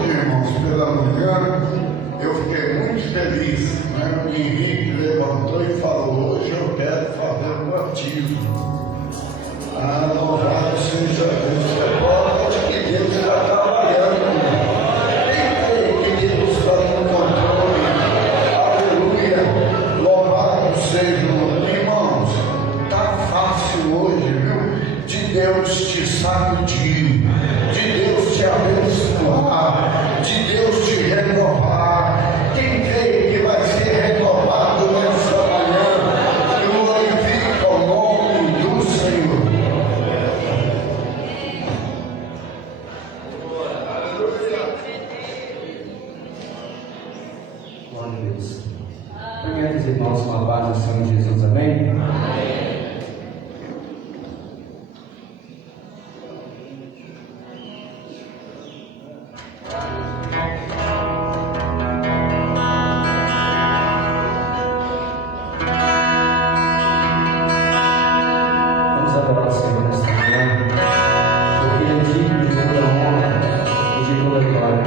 hoje, irmãos, pela manhã, eu fiquei muito feliz, né? O Henrique levantou e falou: hoje eu quero fazer o batismo. Louvado seja Deus. Você pode que Deus está trabalhando. Tem que Deus está no controle. Aleluia. Louvado seja o irmãos. Está fácil hoje, viu? De Deus te sacudir, de Deus te abençoar, de Deus te renovar. Quem crê que vai ser renovado nessa manhã, glorifica o nome do Senhor. Glória a Deus. Permita os irmãos com a paz do Senhor Jesus, amém? Vamos adorar o Senhor nesta manhã, porque Ele é digno de toda honra e de toda glória.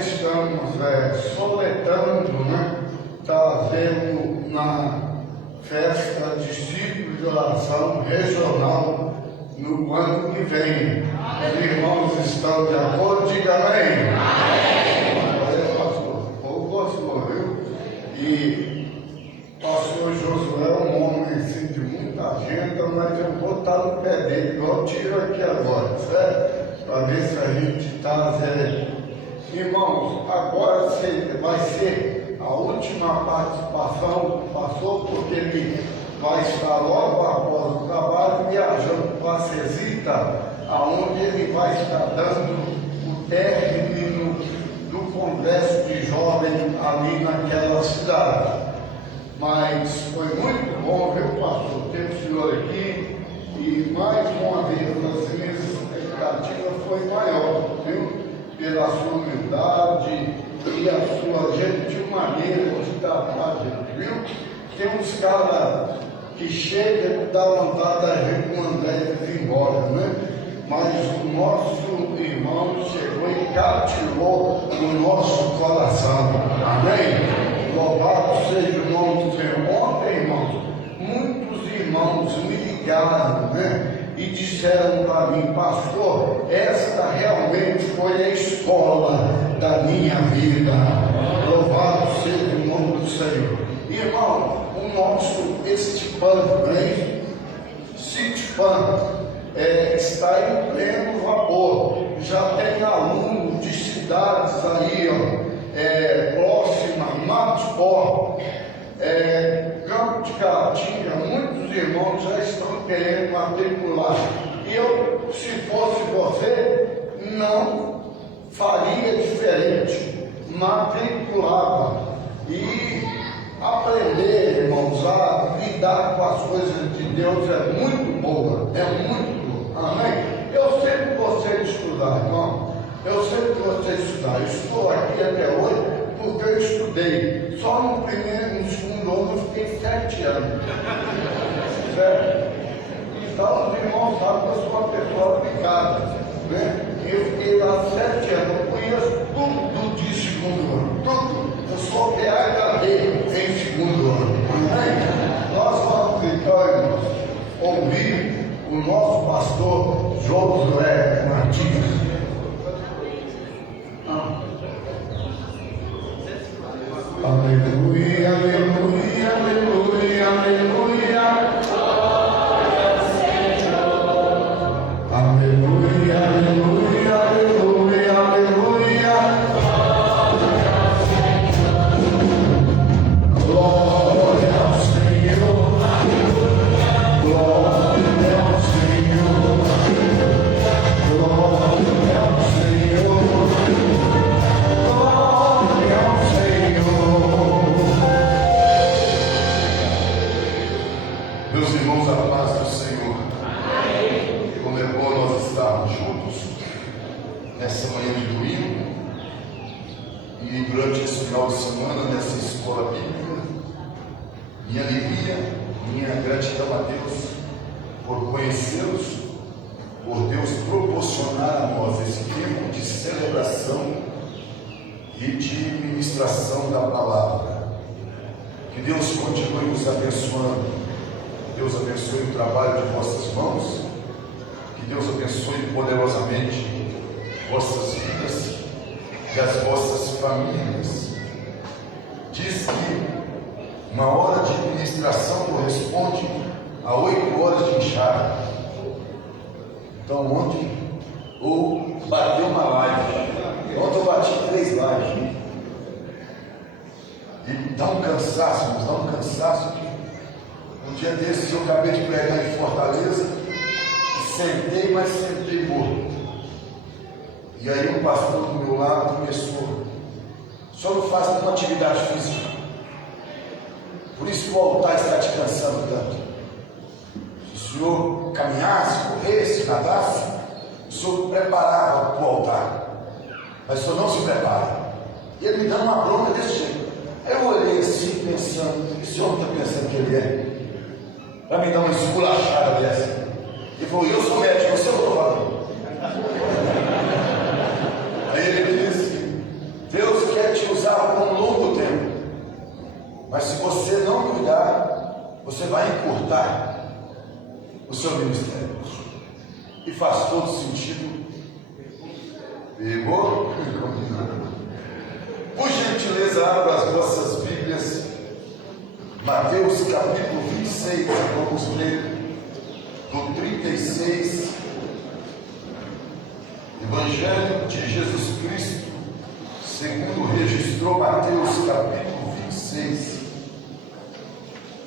estamos soletando, né? Trazendo na festa de ciclo de oração regional no ano que vem. Os irmãos estão de acordo? Diga amém. Amém. Pastor, viu? E o pastor Josué é um homem assim, de muita agenda, mas eu vou estar no pé dele, igual eu tiro aqui agora, certo? Para ver se a gente está Irmãos, agora vai ser a última participação, passou porque ele vai estar logo após o trabalho viajando para a Cesita, aonde ele vai estar dando o término do congresso de jovens ali naquela cidade. Mas foi muito bom, viu, pastor, ter o senhor aqui e mais uma vez as minhas expectativas foi maior, viu? Pela sua humildade e a sua gentil maneira de tratar, viu? Tem uns caras que chegam e dá vontade da gente com o André ir embora, né? Mas o nosso irmão chegou e cativou no nosso coração. Amém? Louvado seja o nome do Senhor. Ontem, irmãos, muitos irmãos me ligaram, né? E disseram para mim, pastor, esta realmente foi a escola da minha vida. Louvado seja o nome do Senhor. Irmão, o nosso Citipan está em pleno vapor. Já tem alunos de cidades aí, próximas, Matspor, Campo de Caratinga, muitos irmãos já estão querendo matricular. E eu, se fosse você, não faria diferente, matriculava e aprender, irmãos, a lidar com as coisas de Deus é muito boa, amém? Eu sempre gostei de estudar, irmão, eu estou aqui até hoje porque eu estudei, só no segundo ano eu fiquei 7 anos, certo? Então os irmãos sabem que eu sou uma pessoa aplicada, né? Eu fiquei lá 7 anos, eu conheço tudo de segundo ano, tudo. Eu sou PhD em segundo ano. Amém? Nós vamos então, irmãos, ouvir o nosso pastor Josué Martins. Aleluia, aleluia, aleluia, aleluia. Aleluia, aleluia, aleluia, aleluia. Glória ao Senhor. Glória ao Senhor. Glória ao Senhor. Glória ao Senhor. Meus irmãos, a paz do Senhor. Como é bom nós estarmos juntos nessa manhã de domingo e durante esse final de semana nessa escola bíblica. Minha alegria, minha gratidão a Deus por conhecê-los, por Deus proporcionar a nós esse tempo de celebração e de ministração da palavra. Que Deus continue nos abençoando. Deus abençoe o trabalho de vossas mãos. Que Deus abençoe poderosamente vossas vidas e as vossas famílias. Diz que uma hora de ministração corresponde a 8 horas de enxada. Então ontem bateu uma live. Ontem eu bati 3 lives. E dá um cansaço, mas dá um cansaço. Um dia desses eu acabei de pregar em Fortaleza e sentei morto. E aí um pastor do meu lado começou: só não faz nenhuma atividade física, por isso que o altar está te cansando tanto. Se o senhor caminhasse, corresse, nadasse, o senhor preparava para o altar, mas o senhor não se prepara. E ele me dando uma bronca desse jeito. Aí eu olhei assim pensando: o que esse homem está pensando que ele é? Para me dar uma esculachada dessa. Ele falou: eu sou médico, você não estou falando. Aí ele disse: vê faz todo sentido. Pegou? Por gentileza, abra as vossas Bíblias, Mateus capítulo 26, vamos ler do 36, Evangelho de Jesus Cristo, segundo registrou Mateus capítulo 26,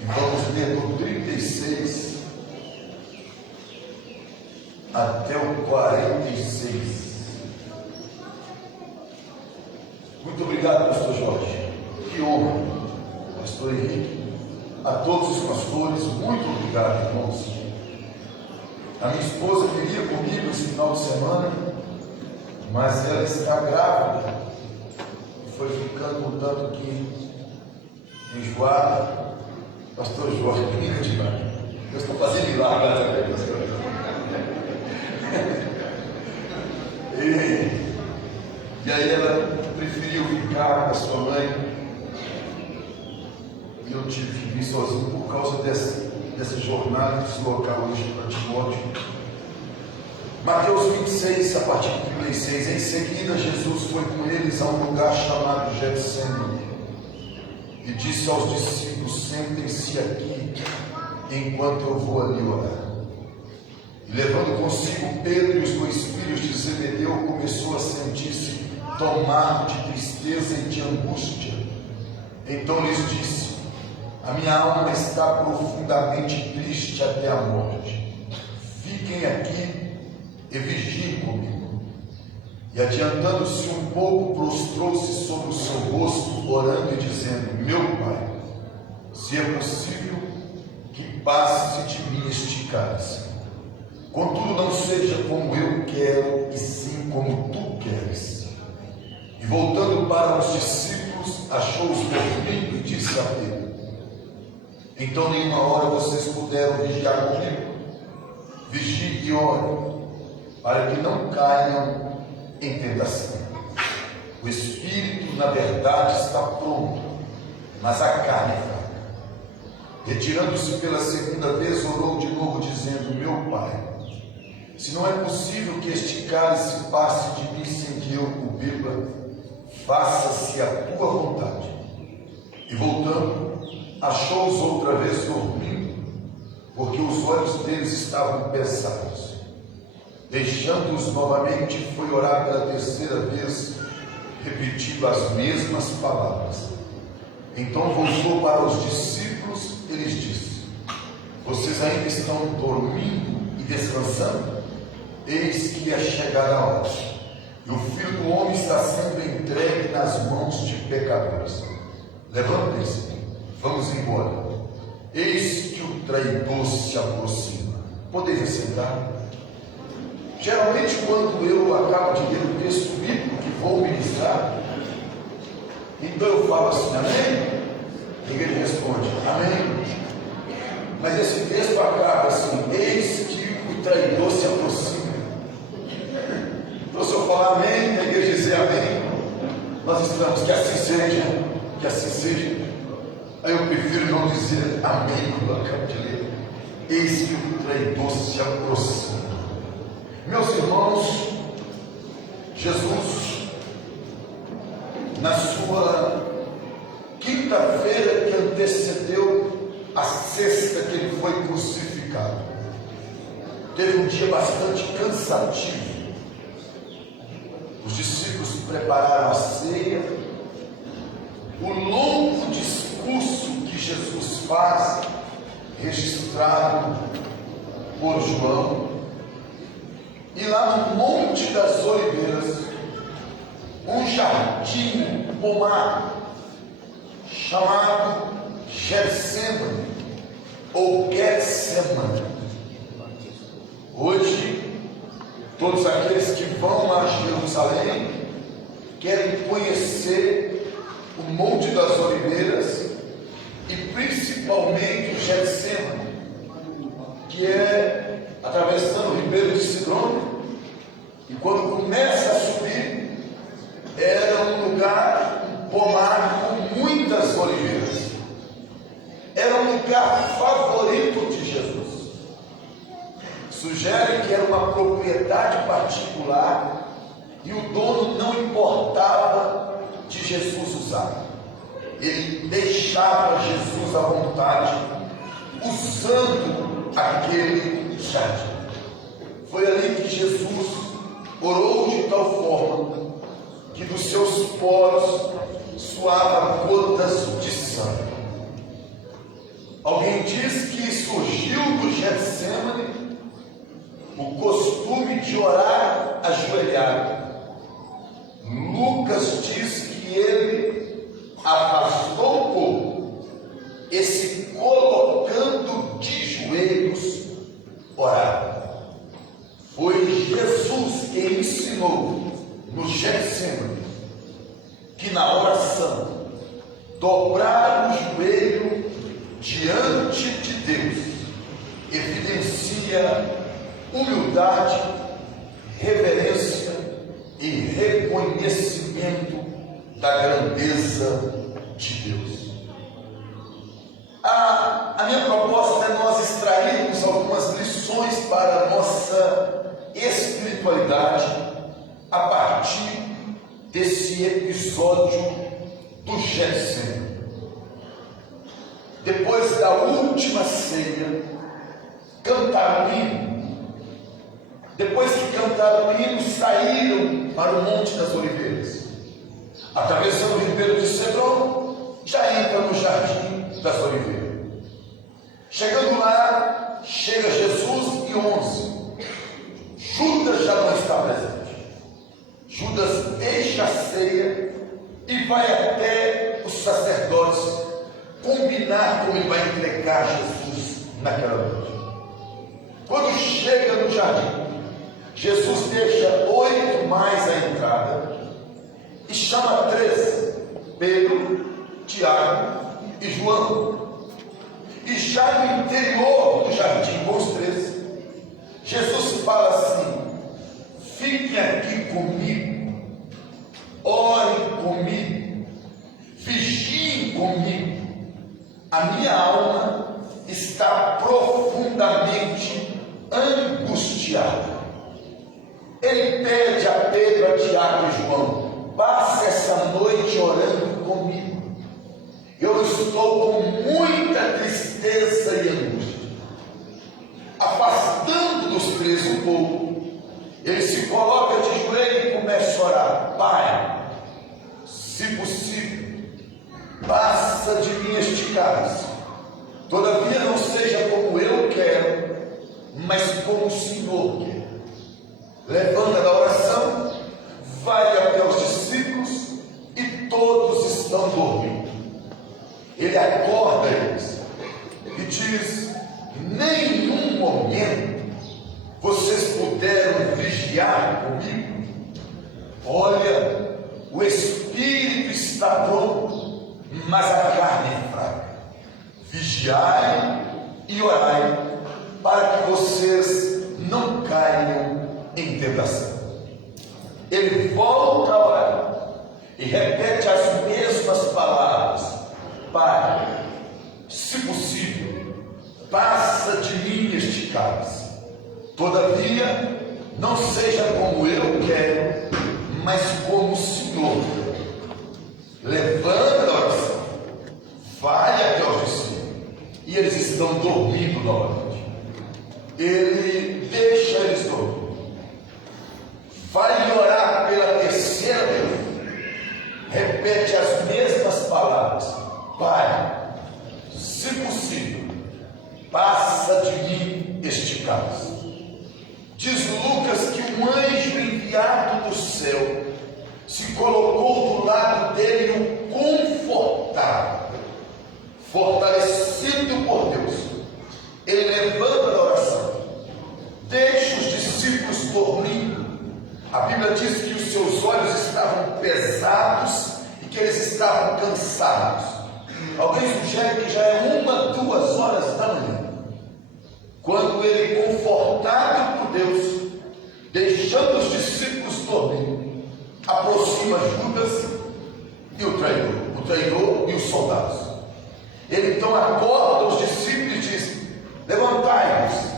e vamos ler do 36 até o 46. Muito obrigado, pastor Jorge. Que honra, pastor Henrique. A todos os pastores, muito obrigado, irmãos. A minha esposa queria comigo esse final de semana, mas ela está grávida e foi ficando um tanto que enjoada. Pastor Jorge, menina demais. Eu estou fazendo milagre também, pastor. E aí ela preferiu ficar com a sua mãe e eu tive que vir sozinho por causa dessa jornada de deslocar hoje para Timóteo. Mateus 26, a partir do 36. Em seguida Jesus foi com eles a um lugar chamado Getsêmani e disse aos discípulos: sentem-se aqui enquanto eu vou ali orar. E levando consigo Pedro e os dois filhos de Zebedeu, começou a sentir-se tomado de tristeza e de angústia. Então lhes disse: a minha alma está profundamente triste até a morte. Fiquem aqui e vigiem comigo. E adiantando-se um pouco, prostrou-se sobre o seu rosto, orando e dizendo: meu Pai, se é possível, que passe de mim este cálice. Contudo, não seja como eu quero, e sim como tu queres. E voltando para os discípulos, achou-os dormindo e disse a Pedro: então nenhuma hora vocês puderam vigiar comigo? Vigiem e orem, para que não caiam em tentação. O espírito, na verdade, está pronto, mas a carne é fraca. Retirando-se pela segunda vez, orou de novo, dizendo: meu Pai, se não é possível que este cálice passe de mim sem que eu o beba, faça-se a tua vontade. E voltando, achou-os outra vez dormindo, porque os olhos deles estavam pesados. Deixando-os novamente, foi orar pela terceira vez, repetindo as mesmas palavras. Então voltou para os discípulos e lhes disse: vocês ainda estão dormindo e descansando? Eis que é chegada a hora, e o Filho do Homem está sendo entregue nas mãos de pecadores. Levantem-se, vamos embora. Eis que o traidor se aproxima. Podeis sentar? Geralmente, quando eu acabo de ler o texto bíblico que vou ministrar, então eu falo assim: amém? E ele responde: amém. Mas esse texto acaba assim: eis que o traidor se aproxima. Então, se eu falar amém, a igreja dizer amém, nós estamos, que assim seja, que assim seja. Aí eu prefiro não dizer amém quando eu acabo de ler. Eis que o traidor se aproxima. Meus irmãos, Jesus, na sua quinta-feira que antecedeu a sexta que ele foi crucificado, teve um dia bastante cansativo. Os discípulos prepararam a ceia. O longo discurso que Jesus faz, registrado por João, e lá no Monte das Oliveiras, um jardim, um pomar, chamado Getsemane, ou Getsemane. Hoje, todos aqueles que vão a Jerusalém querem conhecer o Monte das Oliveiras e principalmente o Getsemane, que é atravessando o ribeiro de Sidrone, e quando começa a subir, era um lugar, um pomar com muitas oliveiras. Era um lugar favorito de Jesus. Sugere que era uma propriedade particular e o dono não importava de Jesus usar. Ele deixava Jesus à vontade, usando aquele jardim. Foi ali que Jesus orou de tal forma que dos seus poros suava gotas de sangue. Alguém diz que surgiu do Getsemane o costume de orar ajoelhado. Lucas diz que ele afastou o povo e se colocando de joelhos orava. Foi Jesus que ensinou no Getsemane que na oração dobrar o joelho diante de Deus evidencia humildade, reverência e reconhecimento da grandeza de Deus. A minha proposta é nós extrairmos algumas lições para a nossa espiritualidade a partir desse episódio do Getsemane. Depois da última ceia, cantaram o hino. Depois que cantaram o hino, saíram para o Monte das Oliveiras. Atravessando o ribeiro de Cedron, já entra no Jardim das Oliveiras. Chegando lá, chega Jesus e 11. Judas já não está presente. Judas deixa a ceia e vai até os sacerdotes combinar como ele vai entregar Jesus naquela noite. Quando chega no jardim, Jesus deixa 8 mais à entrada e chama 3: Pedro, Tiago e João. E já no interior do jardim, com os 3, Jesus fala assim: fiquem aqui comigo, orem comigo, vigiem comigo. A minha alma está profundamente angustiada. Ele pede a Pedro, a Tiago e João: passe essa noite orando comigo. Eu estou com muita tristeza e angústia. Afastando dos 3 um pouco, ele se coloca de joelho e começa a orar: Pai, se possível, passa de mim este cálice. Todavia não seja como eu quero, mas como o Senhor quer. Levanta da oração, vai até os discípulos e todos estão dormindo. Ele acorda eles e diz: nenhum momento vocês puderam vigiar comigo? Olha, o espírito está pronto, mas a carne é fraca. Vigiai e orai, para que vocês não caiam em tentação. Ele volta a orar e repete as mesmas palavras: Pai, se possível, passa de mim este cálice. Todavia, não seja como eu quero, mas como o Senhor quer. Levanta a oração, vai até os discípulos, e eles estão dormindo novamente. Ele deixa eles dormir. Vai orar pela terceira vez, repete as mesmas palavras: Pai, se possível, passa de mim este cálice. Diz Lucas que um anjo enviado do céu se colocou do lado dele e o confortava. Fortalecido por Deus, ele levanta da oração, deixa os discípulos dormindo. A Bíblia diz que os seus olhos estavam pesados e que eles estavam cansados. Alguém sugere que já é 1, 2 horas da manhã, quando ele, confortado por Deus, deixando os discípulos dormir, aproxima Judas e o traidor e os soldados. Ele então acorda os discípulos e diz: levantai-vos,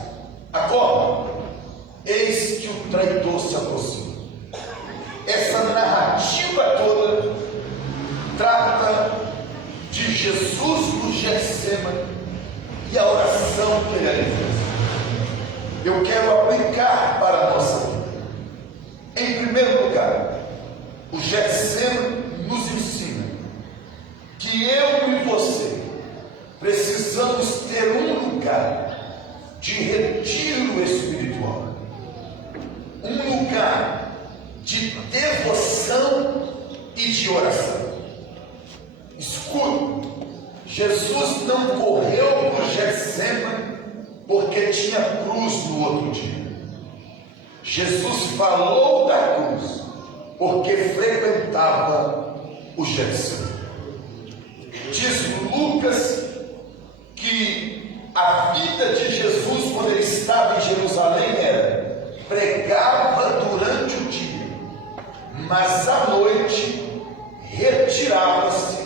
acorda, traidor se aproxima. Essa narrativa toda trata de Jesus no Getsêmani e a oração que ele ali fez. Eu quero aplicar para a nossa vida. Em primeiro lugar, o Getsêmani nos ensina que eu e você precisamos ter um lugar de retiro espiritual, um lugar de devoção e de oração. Escute, Jesus não correu para o Getsêmani porque tinha cruz no outro dia. Jesus falou da cruz porque frequentava o Getsêmani. Diz Lucas que a vida de Jesus, quando ele estava em Jerusalém, era: pregava durante o dia, mas à noite retirava-se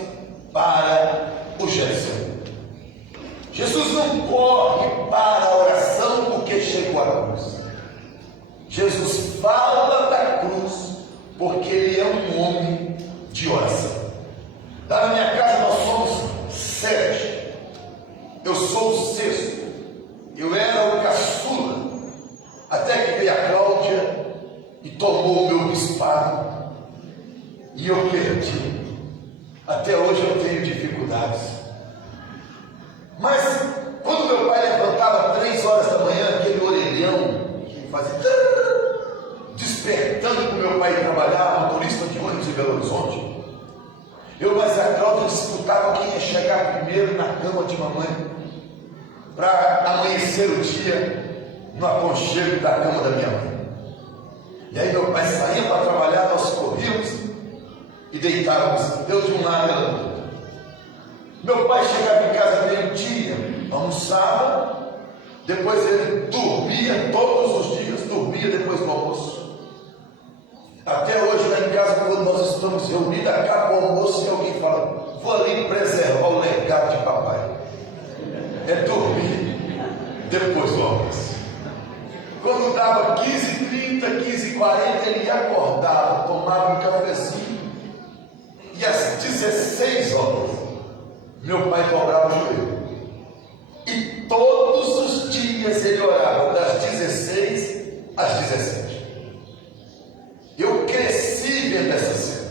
para o Getsêmani. Jesus não corre para a oração porque chegou à cruz. Jesus fala da cruz porque ele é um homem de oração. Lá na minha casa nós somos 7. Eu sou o 6º. Eu era o caçula, até que veio a Cláudia e tomou o meu bispado e eu perdi. Até hoje eu tenho dificuldades. Mas quando meu pai levantava 3 horas da manhã, aquele orelhão que fazia despertando para o meu pai trabalhar, motorista de ônibus em Belo Horizonte, eu mais a Cláudia disputava quem ia chegar primeiro na cama de mamãe, para amanhecer o dia no aconchego da cama da minha mãe. E aí meu pai saía para trabalhar, nós corríamos e deitávamos, Deus de um lado e ela do outro. Meu pai chegava em casa meio-dia, almoçava, depois ele dormia todos os dias, dormia depois do almoço. Até hoje lá em casa, quando nós estamos reunidos, acaba o almoço e alguém fala: vou ali preservar o legado de papai. É dormir depois do almoço. Quando dava 15h30, 15h40, ele ia acordar, tomava um cafezinho, e às 16 horas meu pai dobrava o joelho. E todos os dias ele orava das 16 às 17. Eu cresci vendo essa cena.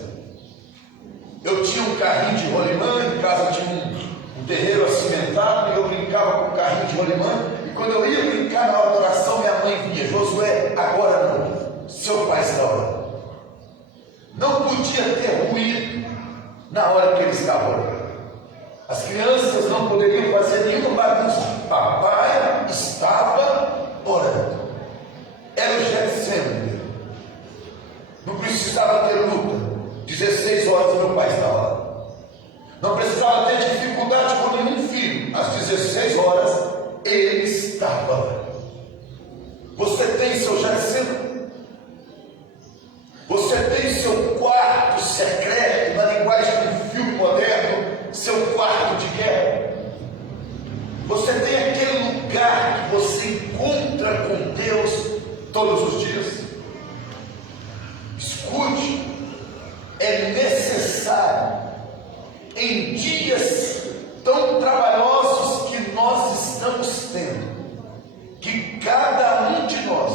Eu tinha um carrinho de rolimã, em casa tinha um terreiro acimentado, e eu brincava com o carrinho de rolimã, e quando eu ia brincar na hora da oração, minha mãe vinha: Josué, agora não, seu pai está orando. Não podia ter ruído na hora que ele estava orando. As crianças não poderiam fazer nenhuma bagunça. Papai estava orando. Era o Getsêmani. Não precisava ter luta. 16 horas meu pai estava lá. Não precisava ter dificuldade com nenhum filho. Às 16 horas ele estava lá. Você tem seu Getsêmani? Você tem seu quarto secreto, na linguagem do filme moderno, seu quarto de guerra? Você tem aquele lugar que você encontra com Deus todos os dias? Escute, é necessário, em dias tão trabalhosos que nós estamos tendo, que cada um de nós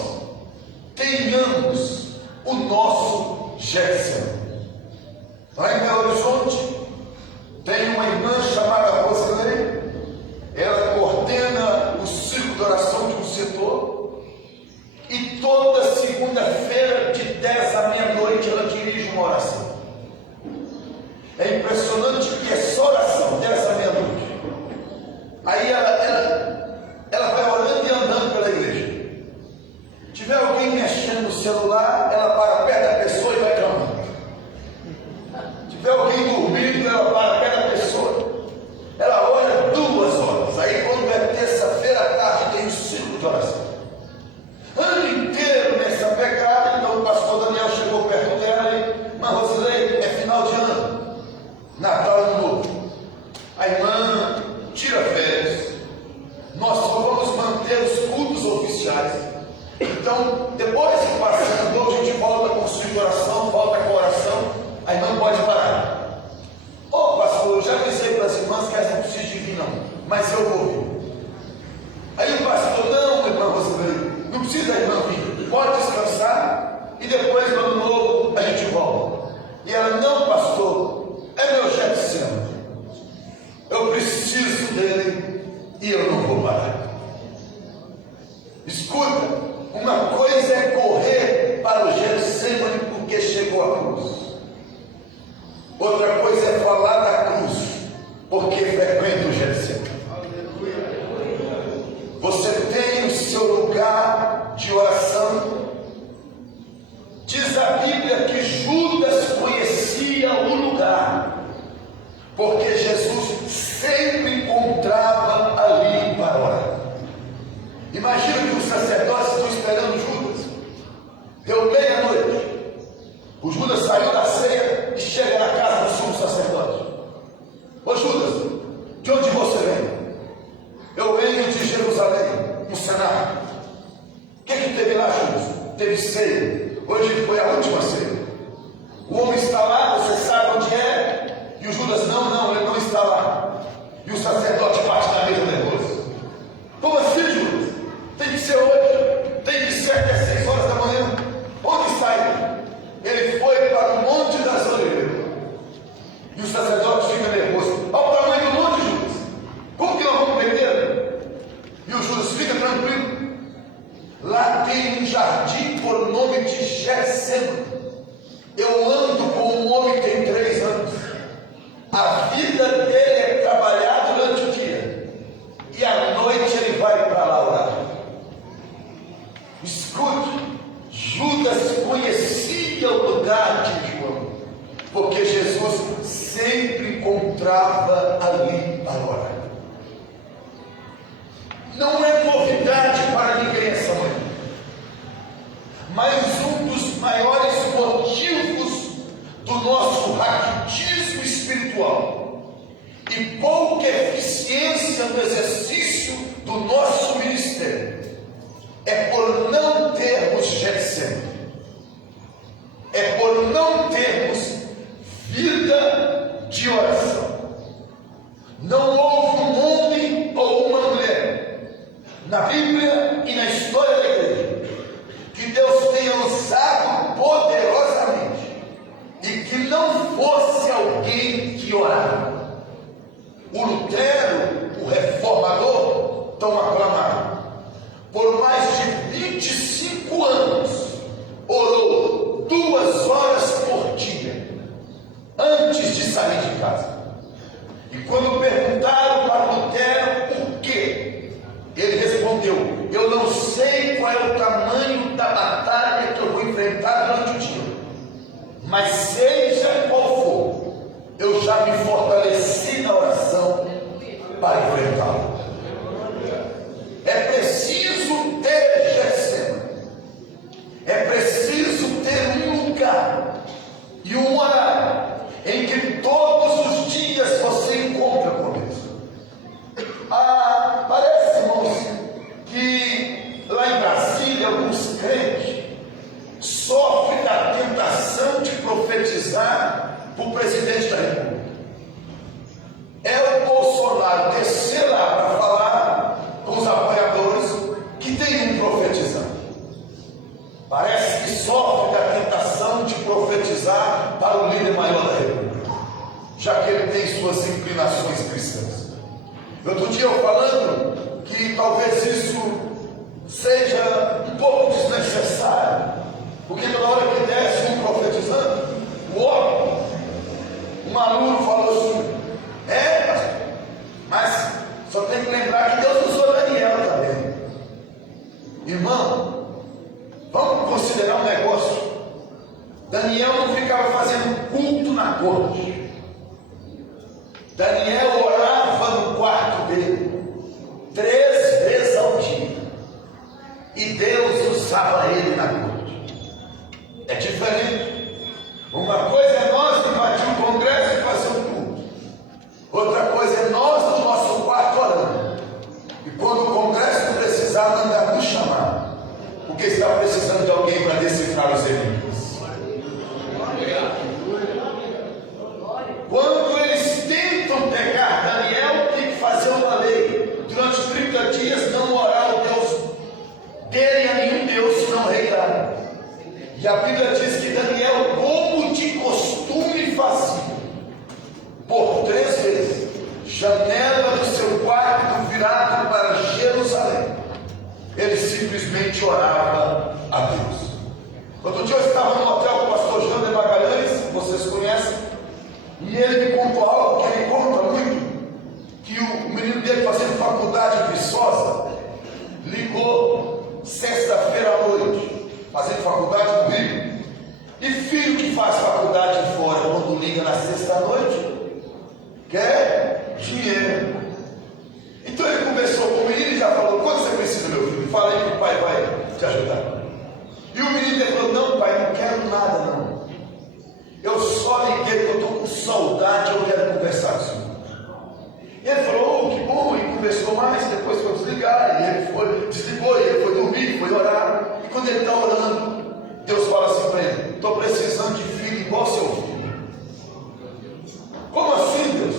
tenhamos o nosso Getsêmani. Lá em Belo Horizonte tem uma irmã chamada Rosilene. Ela coordena o círculo de oração de um setor, e toda segunda-feira de 10 à meia-noite ela dirige uma oração. É impressionante que é só oração, 10 à meia-noite. Aí ela vai orando e andando pela igreja. Tiver alguém mexendo no celular, ela para perto da pessoa e vai clamando. Tiver alguém dormindo, ela para perto da pessoa. Ela ora 2 horas. Aí quando é terça-feira à tarde tem um círculo de oração. Ano inteiro nessa pegada. Então o pastor Daniel chegou perto dela e: mas Rosilene, é final de ano, Natal Outra coisa é falar da cruz, porque frequenta o Getsemane. Você tem o seu lugar de oração. Diz a Bíblia que Judas conhecia o lugar, porque Jesus sempre encontrava ali para orar. Imagina que os sacerdotes estão esperando Judas. Deu meia-noite. O Judas saiu da ceia e chega na casa do sumo sacerdote. Ô Judas, de onde você vem? Eu venho de Jerusalém, no Senado. O que teve lá, Judas? Teve ceia. Hoje foi a última ceia. O homem está lá, você sabe onde é? E o Judas, não, ele não está lá. E o sacerdote bate na mesa nervoso. Como assim, Judas? Tem que ser hoje. Tem que ser até 6 horas da manhã. Onde está ele? Ele foi para o Monte das Oliveiras. E o sacerdote fica nervoso. Olha o tamanho do monte, Judas. Como que nós vamos perder? E o Judas fica tranquilo. Lá tem um jardim por nome de Getsemane. Eu ando com um homem que tem 3 anos. A vida dele é trabalhar durante o dia. E à noite ele vai para lá orar. Escute, Judas conhecia o lugar de João, porque Jesus sempre encontrava ali para orar. Não é novidade para ninguém essa manhã, mas um dos maiores motivos do nosso raquitismo espiritual e pouca eficiência no exercício do nosso ministério é por não termos Getsemane, é por não termos vida de oração. Não houve um homem ou uma mulher na Bíblia e na história da igreja que Deus tenha usado poderosamente e que não fosse alguém que orava. O Lutero, o reformador, tão aclamado, por mais de 25 anos, orou 2 horas por dia, antes de sair de casa. E quando perguntaram para Lutero por quê, ele respondeu: eu não sei qual é o tamanho da batalha que eu vou enfrentar durante o dia, mas seja qual for, eu já me fortaleci na oração para enfrentá-lo. É preciso ter Getsemane, é preciso ter um lugar e um horário em que todos os dias você encontra com Deus. Parece, irmãos, que lá em Brasília alguns crentes sofrem da tentação de profetizar para o presidente da República. É o Bolsonaro descer lá para falar com os apoiadores que tem um profetizando. Parece que sofre da tentação de profetizar para o líder maior da República, já que ele tem suas inclinações cristãs. Outro dia eu falando que talvez isso seja um pouco desnecessário, porque na hora que desce um profetizando, o outro, um aluno falou assim: pastor, mas só tem que lembrar que Deus usou Daniel também. Irmão, vamos considerar um negócio. Daniel não ficava fazendo culto na corte. Daniel orava no quarto dele 3 vezes ao dia, e Deus usava ele na corte. É diferente. Uma coisa é nós invadir o congresso e fazer um culto, outra coisa é nós no nosso quarto orando, e quando o congresso precisar, mandar nos chamar, porque está precisando de alguém para decifrar os enigmas. Quando eles tentam pegar Daniel, tem que fazer uma lei: durante 30 dias não orar ao Deus dele a nenhum Deus, senão o rei Dário. E a Bíblia diz que Daniel, como de costume fazia, por 3 vezes, janela do seu quarto virado para Jerusalém, ele simplesmente orava a Deus. Outro dia eu estava no hotel com o pastor Jander Magalhães, vocês conhecem, quando ele está orando, Deus fala assim para ele: estou precisando de filho igual seu filho. Como assim, Deus?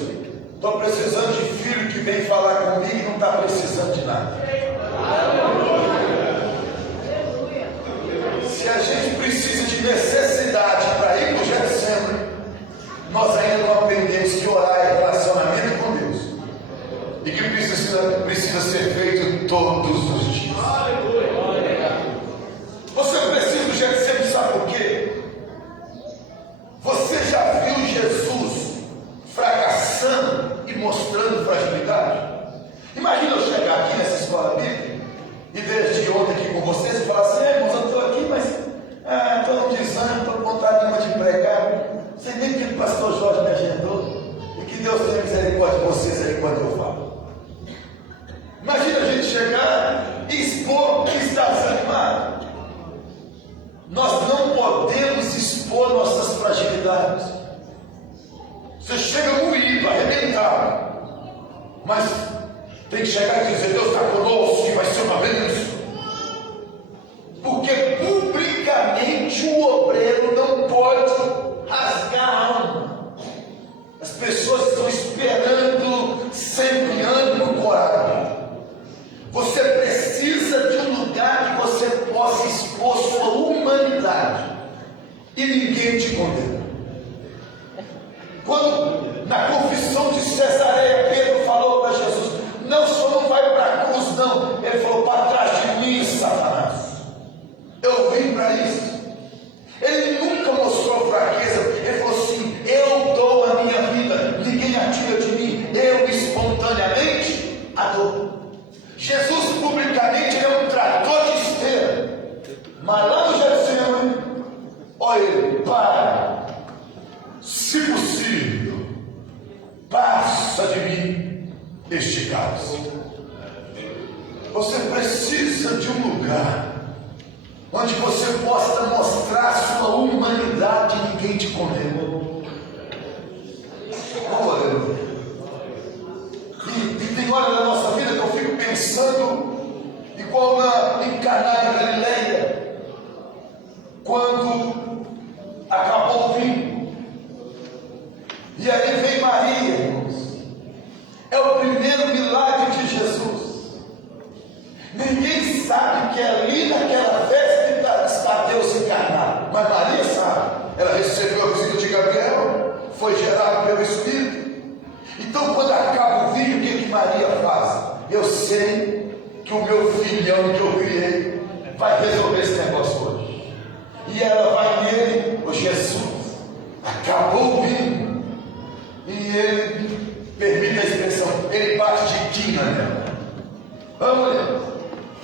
Estou precisando de filho que vem falar comigo e não está precisando de nada. Se a gente precisa de necessidade para ir para o Getsemane, nós ainda não aprendemos que orar é relacionamento com Deus e que precisa ser feito todos os dias. Você precisa do Getsemane, sabe por quê? Você já viu Jesus fracassando e mostrando fragilidade? Imagina eu chegar aqui nessa escola bíblica e desde ontem aqui com vocês e falar assim: irmãos, eu estou aqui, mas estou no desânimo, estou com vontade nenhuma de pregar, não sei nem que o pastor Jorge me agendou, e que Deus tenha misericórdia de vocês aí quando eu falo. Imagina a gente chegar e expor que está desanimado. Nós não podemos expor nossas fragilidades. Você chega moído, arrebentado, mas tem que chegar e dizer: Deus está conosco e vai ser uma bênção. Porque publicamente o obreiro não pode rasgar a alma. As pessoas estão esperando sempre ânimo, coragem. Você precisa de um lugar que você possa expor sua humanidade e ninguém te condena. Quando na confissão de Cesareia Pedro falou para Jesus: não, o senhor não vai para a cruz, não. Ele falou: para trás de mim, Satanás, eu vim para isso. Ele nunca mostrou fraqueza. Ele falou assim: eu dou a minha vida, ninguém a tira de mim, eu espontaneamente a dou. Jesus publicamente ele é um trator de esteira, mas lá no Getsemane, olha ele: Pai, se possível, passa de mim este cálice. Você precisa de um lugar onde você possa mostrar sua humanidade e ninguém te condena. E tem hora da nossa vida que eu fico pensando, igual em Caná de Galileia, quando acabou o vinho, e aí vem Maria, irmãos. É o primeiro milagre de Jesus. Ninguém sabe que ali naquela festa está Deus encarnado, mas Maria sabe. Ela recebeu a visita de Gabriel, foi gerada pelo Espírito. Então, quando acaba o vinho, o que Maria faz? Eu sei que o meu filhão que eu criei vai resolver esse negócio hoje. E ela vai nele: o Jesus, acabou o vinho. E ele, permite a expressão, ele bate de quina nela. Vamos, mulher,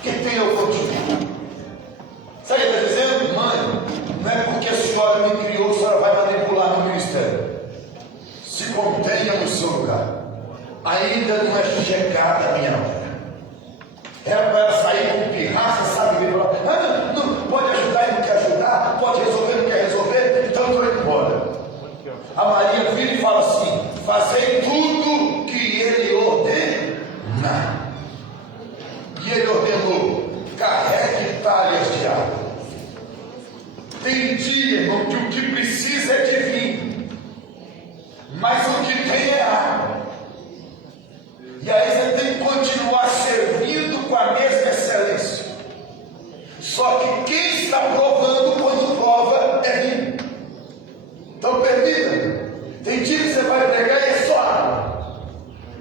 que tem eu contigo? Sabe o que está dizendo? Mãe, não é porque a senhora me criou, a senhora vai manipular no ministério. Se contenha no seu lugar. Ainda não é chegada a minha hora. Era para ela sair com pirraça, sabe? Não pode ajudar e não quer ajudar, pode resolver e não quer resolver, então eu estou indo embora. A Maria vira e fala assim: fazei tudo que ele ordenar. E ele ordenou: carregue talhas de água. Tem dia, irmão, que o que precisa é de vinho, mas o que tem é água. E aí você tem que continuar servindo com a mesma excelência. Só que quem está provando quando prova é vinho. Então permita, tem dia que você vai pregar e é só água.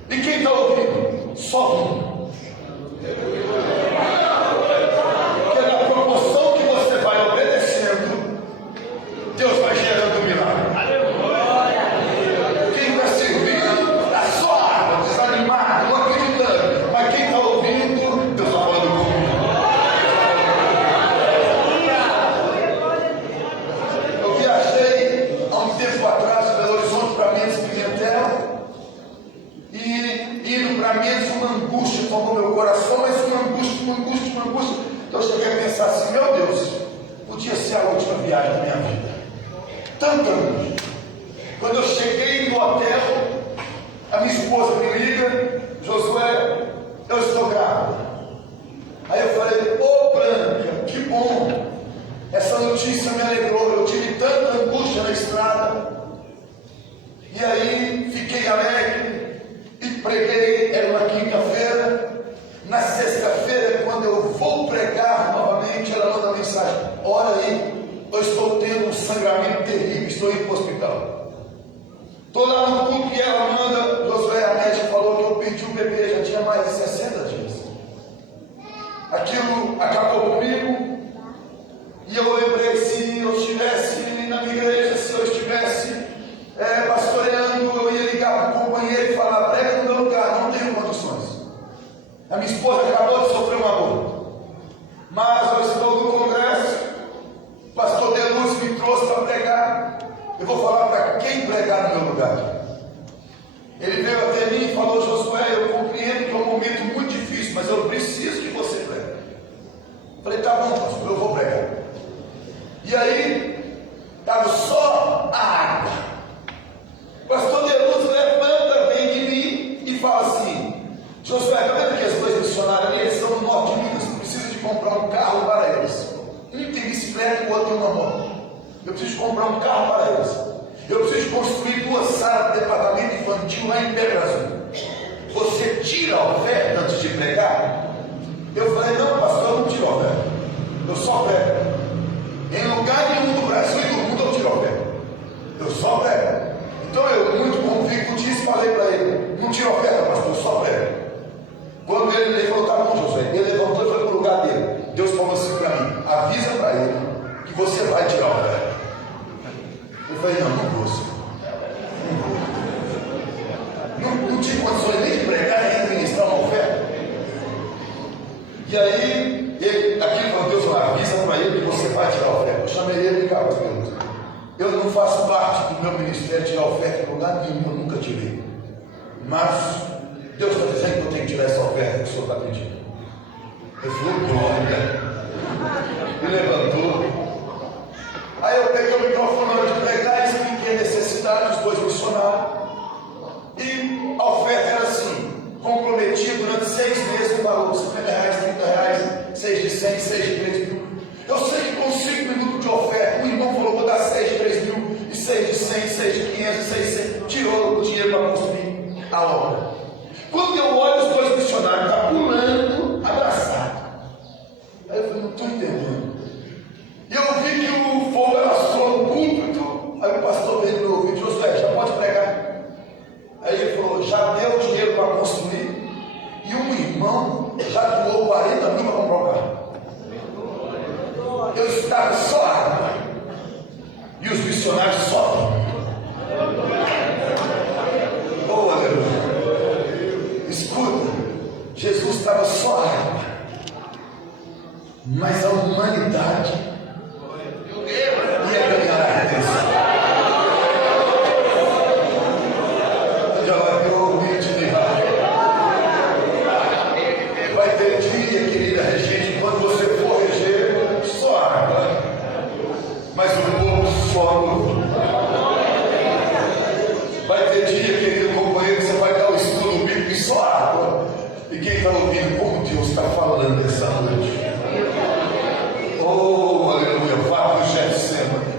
E quem está ouvindo? Só vinho. Porque na proporção que você vai obedecendo, Deus vai gerando um milagre. Quem está servindo está só água, desanimado, não acreditando. Mas quem está ouvindo, Deus está falando comigo. Eu viajei há um tempo atrás de Belo Horizonte para Mendes Pimentel, e indo para Mendes uma angústia tomou meu coração, mas uma angústia. Então eu cheguei a pensar assim: meu Deus, podia ser a última viagem da minha vida. Tanta angústia. Quando eu cheguei no hotel, a minha esposa me liga: Josué, eu estou grávida. Aí eu falei: ô Branca, que bom. essa notícia me alegrou. Eu tive tanta angústia na estrada. E aí fiquei alegre e preguei. Era uma quinta-feira. Na sexta-feira, quando eu vou pregar novamente, ela manda mensagem: olha aí, eu estou tendo um sangramento terrível, estou indo para o hospital. Estou lá no culto e ela manda: Josué, a médica falou que eu perdi o bebê, já tinha mais de 60 dias. Aquilo acabou comigo. E eu lembrei, se eu estivesse na minha igreja, se eu estivesse pastoreando, eu ia ligar para o companheiro e falar: prega no meu lugar, não tenho condições. A minha esposa acabou de sofrer um aborto. Mas eu estou no congresso, o pastor Deluz me trouxe para pregar. Eu vou falar para quem pregar no meu lugar. Ele veio até mim e falou: Josué, eu compreendo que é um momento muito difícil, mas eu preciso que você pregue. Eu falei: tá bom, pastor, eu vou pregar. E aí, estava só a água. O pastor Deluz levanta, vem de mim e fala assim: Josué, está vendo que as duas missionárias ali, eles são no norte de Minas, precisa de comprar um carro para eles. Um tem bicicleta e o outro tem uma moto. Eu preciso de comprar um carro para eles. Eu preciso de construir 2 salas de departamento infantil lá em Pedro Azul. Você tira a oferta antes de pregar? Eu falei: não, pastor, eu não tiro a oferta. Eu só prego. Em lugar nenhum do Brasil e do mundo eu tiro a oferta. Eu só prego. Então eu, muito convicto disso, falei para ele: não tiro a oferta, pastor, eu só prego. Quando ele falou: tá bom, Josué, ele levantou e foi para o lugar dele. Deus falou assim para mim: avisa para ele que você vai tirar a oferta. Eu falei: não vou, senhor. Não tinha condições nem de pregar nem de ministrar uma oferta. E aí, aqui falou: Deus falou, avisa para ele que você vai tirar a oferta. Eu chamei ele e falei: Deus, eu não faço parte do meu ministério tirar oferta em lugar nenhum, eu nunca tirei. Mas Deus está dizendo que eu tenho que tirar essa oferta que o senhor está pedindo. Ele falou: glória. Me levantou. Aí eu peguei o microfone na hora de pregar e expliquei a necessidade dos 2 missionários. E a oferta era assim: comprometido durante 6 meses no valor de R$50, R$30, 6 de 100, 6 de 3 mil. Eu sei que com 5 minutos de oferta, o irmão falou: vou dar 6 de 3 mil, e 6 de 100, 6 de 500, 6 de 100. Tirou o dinheiro para construir a obra. Quando eu olho os 2 missionários, está pulando, abraçado. Aí eu falei: não estou entendendo. E eu vi que o fogo assou no púlpito. Aí o pastor veio no meu ouvido: Josué, já pode pregar. Aí ele falou: já deu dinheiro para construir. E um irmão já doou 40 mil para comprar o carro. Eu estava só água. E os missionários só. Oh, aleluia. Escuta, Jesus estava só água. Mas a humanidade ia ganhar a redenção. Já vai ter um ouvinte de rádio. Vai ter dia, querida regente, quando você for reger, só água. Mas o povo solo. Vai ter dia, querido companheiro, que você vai dar o estudo bíblico e só água. E quem está ouvindo como Deus está falando essa noite? Oh, aleluia, vá para o Getsemane.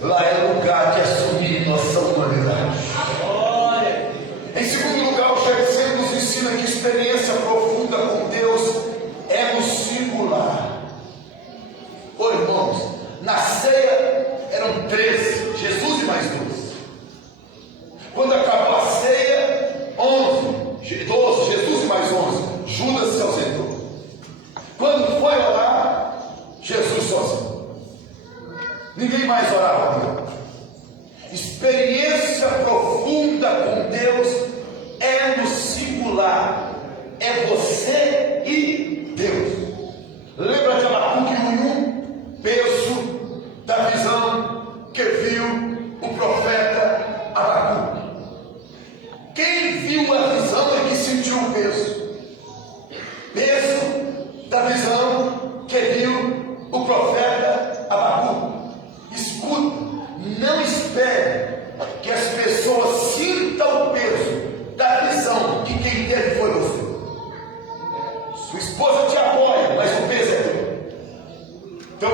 Lá é lugar de assumir nossa humanidade. Em segundo lugar, o Getsemane nos ensina que experiência profunda com Deus é no singular. Oh, irmãos, na ceia eram 13, Jesus e mais 12. Quando acabou a ceia, 12, Jesus e mais 11, Judas se ausentou. Quando foi orar, Jesus sozinho. Ninguém mais orava com Deus. Experiência profunda com Deus é no singular. É você e Deus. Lembra de Abacuque 1:1? Peso da visão que viu o profeta Abacuque. Quem viu a visão é que sentiu o peso. Peso da visão que viu o profeta Abacuque. Escuta, não espere que as pessoas sintam o peso da visão que quem teve foi você. Sua esposa te apoia, mas o peso é teu. Teu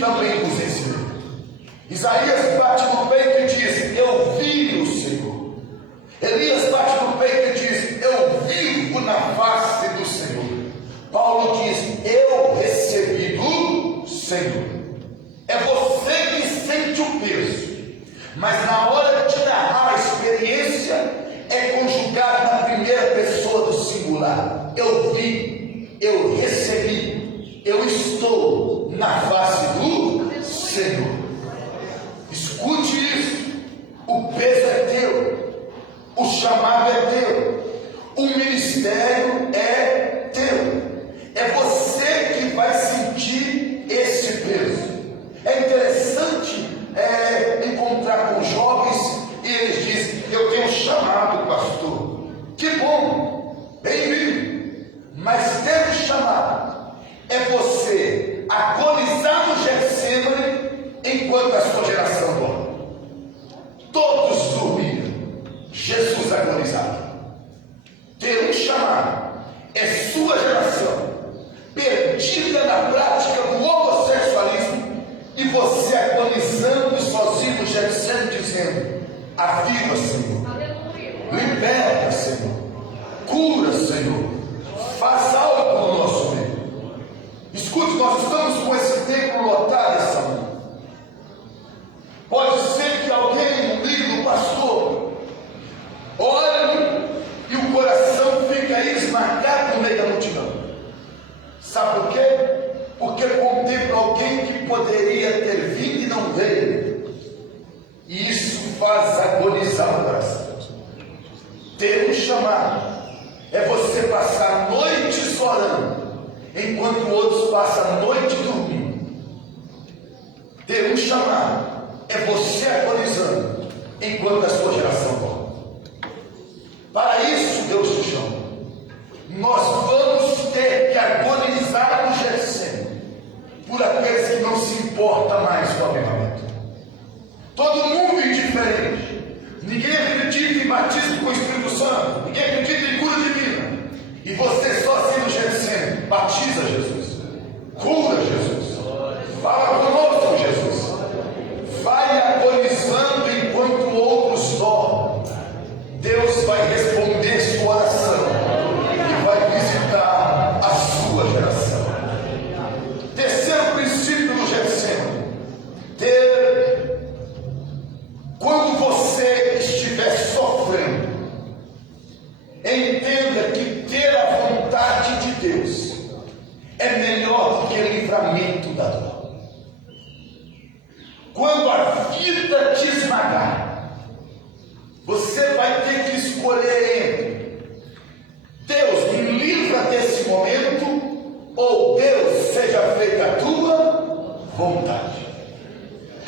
também vos ensinei. Isaías bate no peito e diz: eu vi o Senhor. Elias bate no peito e diz: eu vivo na face do Senhor. Paulo diz: eu recebi do Senhor. É você que sente o peso, mas na hora de narrar a experiência é conjugado na primeira pessoa do singular. Eu vi, eu recebi, eu estou na face do Senhor. Escute isso: o peso é teu, o chamado é teu, o ministério é teu. É você que vai sentir esse peso. É interessante encontrar com jovens e eles dizem: eu tenho um chamado, pastor. Que bom, bem-vindo. Mas ter um chamado é você agonizar no Getsemane enquanto a sua geração dorme. Todos dormiram, Jesus agonizava. Ter um chamado é sua geração perdida na prática do homossexualismo e você agonizando sozinho no Getsemane dizendo: aviva, Senhor, liberta, Senhor, cura, Senhor, faz algo no nosso meio. Escute, nós estamos com esse templo lotado essa manhã. Pode ser que alguém, um líder, um pastor, olhe e o coração fica esmagado no meio da multidão. Sabe por quê? Porque contempla alguém que poderia ter vindo e não veio. E isso faz agonizar o coração. Ter um chamado é você passar noites orando, enquanto outros passam a noite dormindo. Ter um chamado é você agonizando, enquanto a sua geração dorme. Para isso Deus te chama. Nós vamos ter que agonizar no Getsemane por aqueles que não se importam mais com o avivamento. Todo mundo indiferente. Ninguém acredita em batismo com o Espírito Santo. Ninguém acredita em cura divina. E você sozinho no Getsemane, batiza Jesus, cura Jesus, fala conosco Jesus, vai agonizando enquanto outros dormem. Deus vai responder sua oração e vai visitar a sua geração. Terceiro princípio do Getsemane: quando você estiver sofrendo, entenda que ter a vontade de Deus é melhor do que o livramento da dor. Quando a vida te esmagar, você vai ter que escolher entre: Deus, me livra desse momento, ou Deus, seja feita a tua vontade.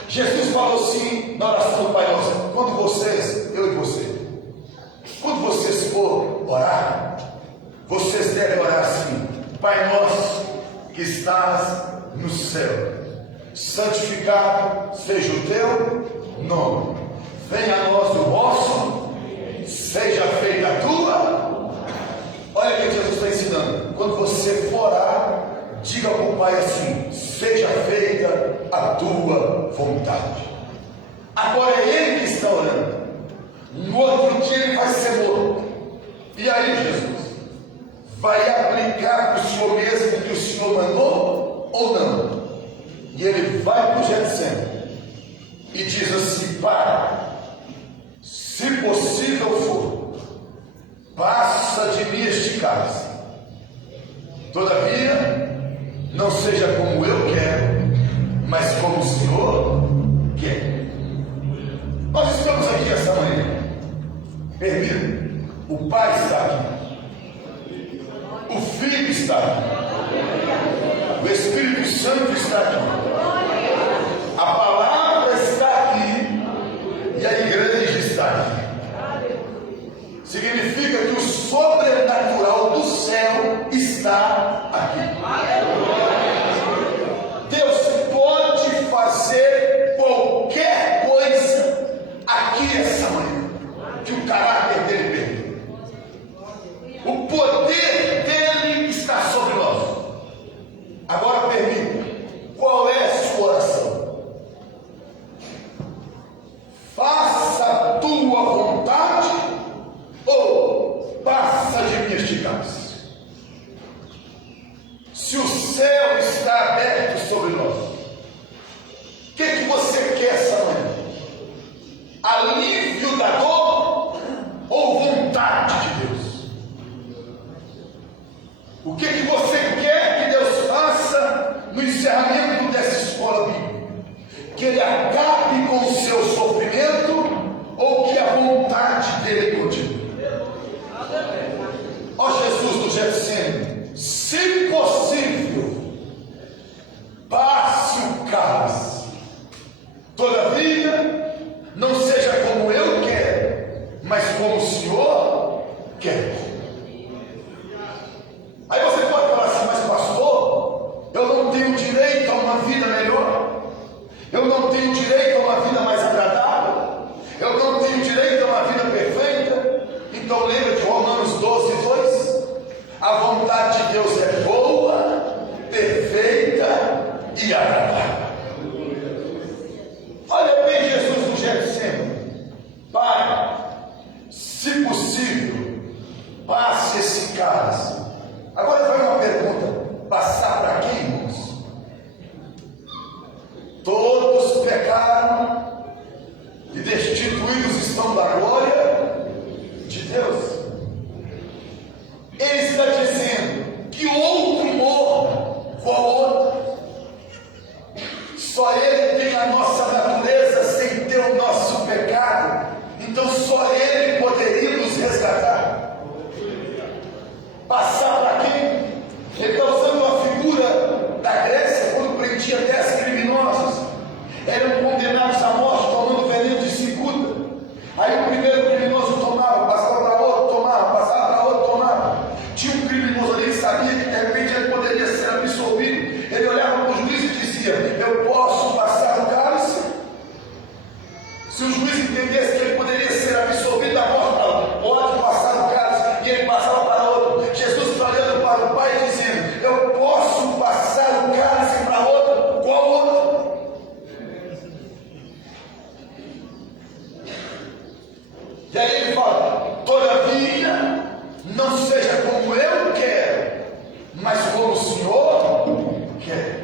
Jesus falou assim na oração do Pai Nosso: quando vocês, eu e você, quando vocês for orar, vocês devem orar assim: Pai Nosso que estás no céu, santificado seja o teu nome, venha a nós o vosso, seja feita a tua. Olha o que Jesus está ensinando: quando você for orar, diga para o Pai assim: seja feita a tua vontade. Agora é Ele que está orando. No outro dia Ele vai ser morto. E aí Jesus vai aplicar para o Senhor mesmo que o Senhor mandou ou não? E Ele vai para o Getsemane e diz assim: Pai, se possível for, passa de mim este cálice. Todavia, não seja como eu quero, mas como o Senhor quer. Nós estamos aqui esta manhã. Permita, o Pai está aqui, o Filho está aqui, o Espírito Santo está aqui, a palavra está aqui e a igreja está aqui. Significa que o sobrenatural do céu está aqui. Deus pode fazer qualquer coisa aqui essa manhã que o caráter dele permite. O poder dele está sobre nós. Agora permita, qual é a sua oração? se o céu está aberto sobre nós. O que você quer essa manhã? Alívio da dor ou vontade de Deus? O que você quer que Deus faça no encerramento dessa escola bíblica? Que Ele acabe com o seu sofrimento ou que a vontade dele continue? Ó Jesus do Getsemane, se possível, passe o cálice. Todavia, não seja como eu quero, mas como o Senhor quer. Aí você pode falar assim, mas pastor, eu não tenho direito a uma vida melhor, eu não tenho direito a uma vida mais agradável, eu não tenho direito a uma vida perfeita. Então lembra de Romanos 12:2? A vontade de Deus é boa, perfeita e agradável. Olha bem Jesus do Getsemane. Pai, se possível, passe esse cálice. Agora vai uma pergunta: passar para quem, irmãos? Todos pecaram e destituídos estão da glória de Deus. Ele está dizendo que outro morra, qual outro? Só Ele tem a nossa natureza sem ter o nosso pecado. Então só Ele poderia nos resgatar. Passar para quem? Ele está usando a figura da Grécia quando prendia 10 criminosos. Eram condenados à morte tomando veneno de cicuta. Aí o primeiro criminoso tomava, passava para outro, tomava, passava para outro, tomava. Tinha um criminoso ali que sabia que de repente ele poderia ser absolvido. Ele olhava para o juiz e dizia: eu posso passar o cálice? Se o juiz entendesse que ele poderia ser absolvido da morte, pode passar o cálice. E ele passava para outro. Jesus está olhando para o Pai dizendo: eu posso passar o cálice para outro. Qual outro? E aí ele fala: todavia, não seja como eu quero, mas como o Senhor quer.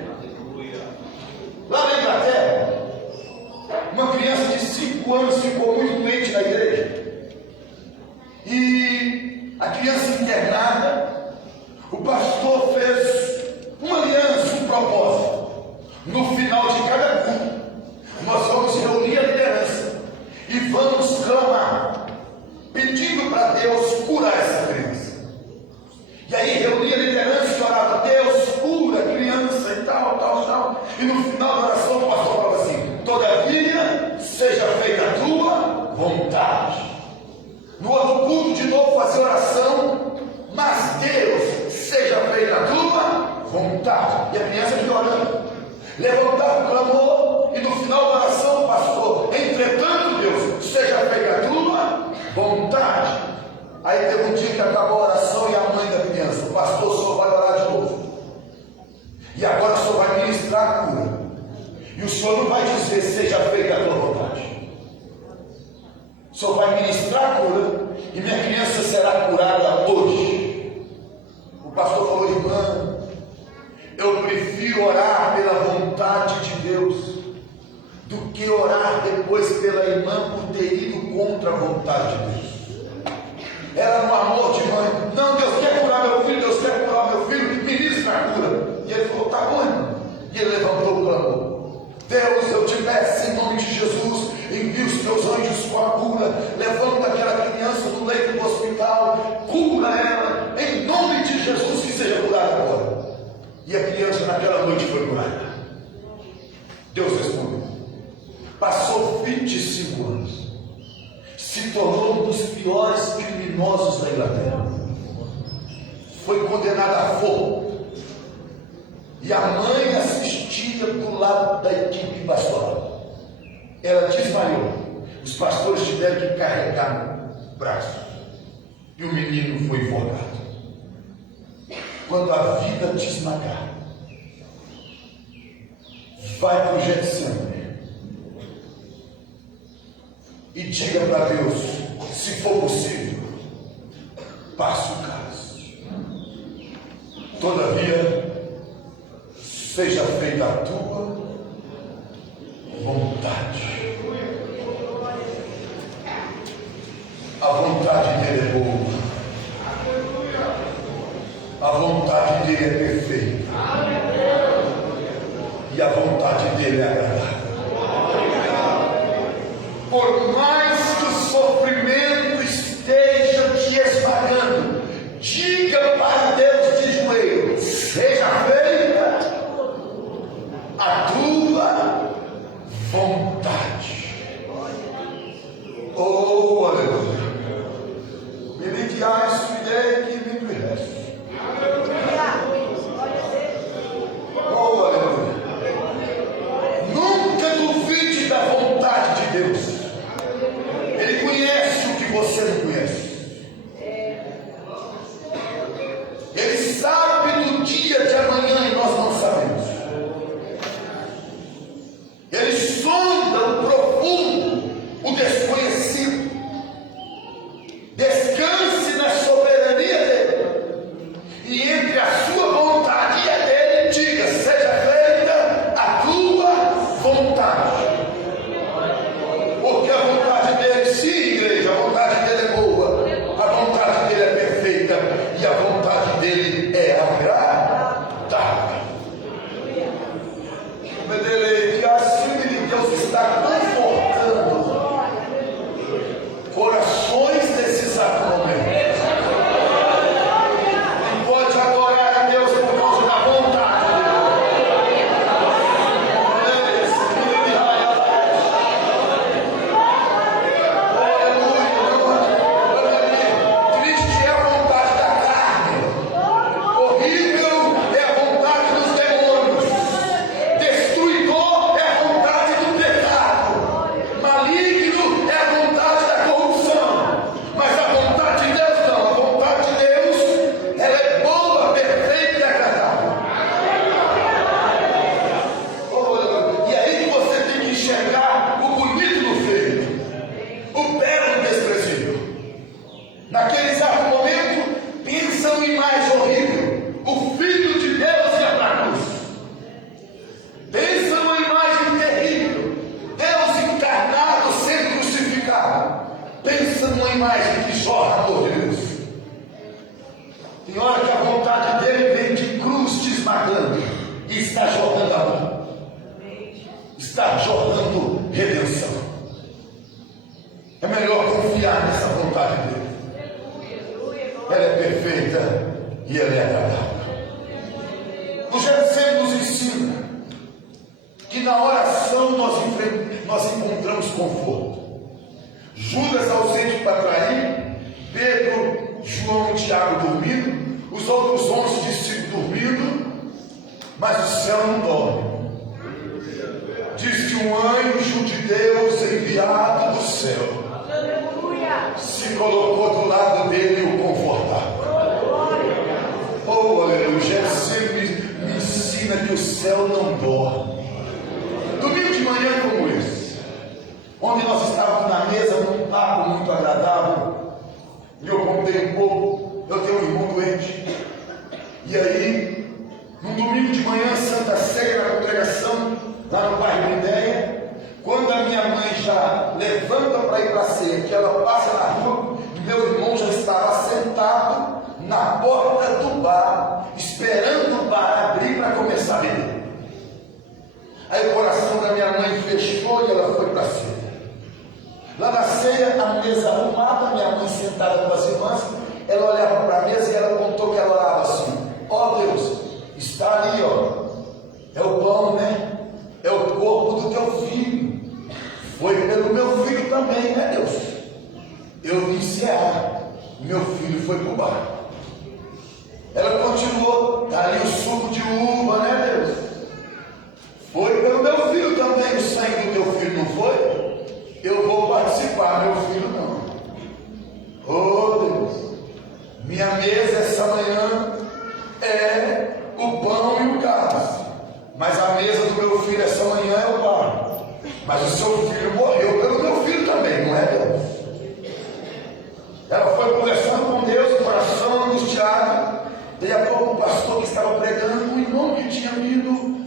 Lá na Inglaterra, uma criança de 5 anos ficou muito doente na igreja. E a criança internada, o pastor fez uma aliança, um propósito. No final de cada culto, nós vamos reunir a liderança e vamos clamar, pedindo para Deus curar essa criança. E aí reunia a liderança e orava: Deus, cura a criança e tal. E no final da oração o pastor falava assim: todavia, seja feita a tua vontade. No outro culto de novo fazia oração: mas Deus, seja feita a tua vontade. E a criança aqui orando, levantava o clamor, e no final da oração o pastor: entretanto, Deus, seja feita a tua vontade. Aí teve um dia que acabou a oração e a mãe da criança: o pastor só vai orar de novo. E agora o senhor vai ministrar a cura. E o senhor não vai dizer: seja feita a tua vontade. O senhor vai ministrar a cura e minha criança será curada hoje. O pastor falou: irmã, eu prefiro orar pela vontade de Deus do que orar depois pela irmã por ter ido contra a vontade de Deus. Era no amor de mãe: não, Deus quer curar meu filho, Deus quer curar meu filho, ministra a cura. E ele falou: tá bom, irmão. E ele levantou o clamor: Deus, eu te peço em nome de Jesus, envia os teus anjos com a cura, levanta aquela criança do leito do hospital, cura ela, em nome de Jesus, que seja curada agora. E a criança naquela noite foi curada. Deus respondeu. Passou 25 anos, se tornou um dos piores criminosos da Inglaterra, foi condenado a fogo. E a mãe assistia do lado da equipe pastoral. Ela desmaiou. Os pastores tiveram que carregar no braço. E o menino foi enforcado. Quando a vida te esmagar, vai para o Getsemane e diga para Deus: se for possível, passe o cálice. Todavia, seja feita a tua vontade. A vontade dele é boa. A vontade dele é perfeita. E a vontade dele é agradável. Por mais que o sofrimento esteja te esmagando, diga para Deus de joelho: seja feita a tua vontade. Oh, aleluia. Milidiais fidei que me resto. Oh, aleluia. Nunca duvide da vontade de Deus. Ele conhece o que você não conhece. Ele sabe do dia de amanhã e nós não sabemos. Ele sonda o profundo, o desconhecido. Descanse na soberania dele. E entre a sua vontade e a dele, diga: seja feita a tua vontade. Porque a vontade dele, sim, igreja, a vontade dele é boa, a vontade dele é perfeita e a vontade dele é agradável. Que assim Deus está confortando corações nesse exato momento. E pode adorar a Deus por causa da vontade dele. Triste é a vontade da carne, horrível é a vontade dos demônios, destruidor é a vontade do pecado, maligno é a vontade da corrupção, mas a vontade de Deus não. A vontade de Deus, ela é boa, perfeita e agradável. E aí que você tem que enxergar o bonito do feio, o belo do desprezível. Naquele exato momento, pensa no imagem horrível, o Filho de Deus ia para a cruz. Pensa numa imagem terrível, Deus encarnado sendo crucificado. Pensa numa imagem que jorra amor de Deus. Tem hora que a vontade dele vem de cruz te esmagando e está jorrando amor, está jorrando redenção. É melhor confiar nessa vontade dele. Ela é perfeita e ela é agradável. O Getsemane nos ensina que na oração nós encontramos conforto. Judas ausente para trair, Pedro, João e Tiago dormindo, os outros 11 discípulos dormindo, mas o céu não dorme. Diz que um anjo de Deus enviado do céu se colocou do lado dele e o confortava. Oh, aleluia. Getsemane me ensina que o céu não dorme. Domingo de manhã como esse, onde nós estávamos na mesa num papo muito agradável, e eu contei um pouco. Eu tenho um irmão doente, e aí num domingo de manhã, Santa Ceia, na congregação lá no bairro Ideia, quando a minha mãe já levanta para ir para a ceia, que ela passa na rua, meu irmão já estava sentado na porta do bar, esperando o bar abrir para começar a beber. Aí o coração da minha mãe fechou e ela foi para a ceia. Lá na ceia, a mesa arrumada, minha mãe sentada com as irmãs, ela olhava para a mesa e ela contou que ela orava assim: ó Deus, está ali, ó, é o pão, né? É o corpo do teu filho. Foi pelo meu filho também, né, Deus? Eu vim encerrar. Meu filho foi para o bar. Ela continuou: está ali o suco de uva, né, Deus? Foi pelo meu filho também. O sangue do teu filho não foi? Eu vou participar, meu filho não. Oh, Deus, minha mesa essa manhã é o pão e o cálice, mas a mesa do meu filho essa manhã é o bar. Mas o seu filho morreu pelo meu filho também, não é, Deus? Ela foi conversando com Deus, coração angustiado. Daí a pouco o pastor que estava pregando, o irmão que tinha vindo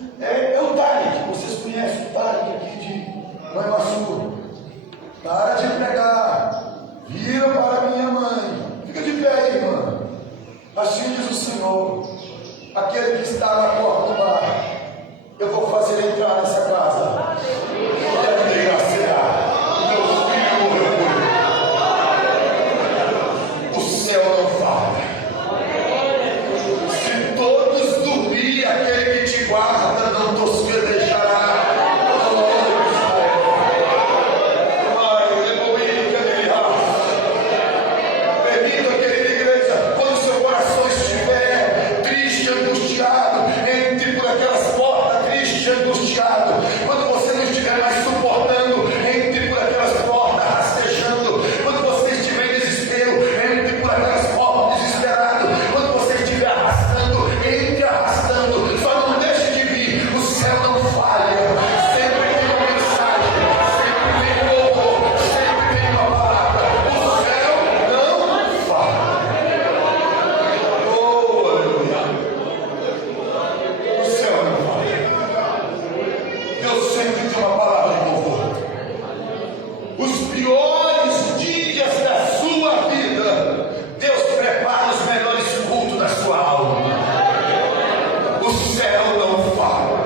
o céu não fala.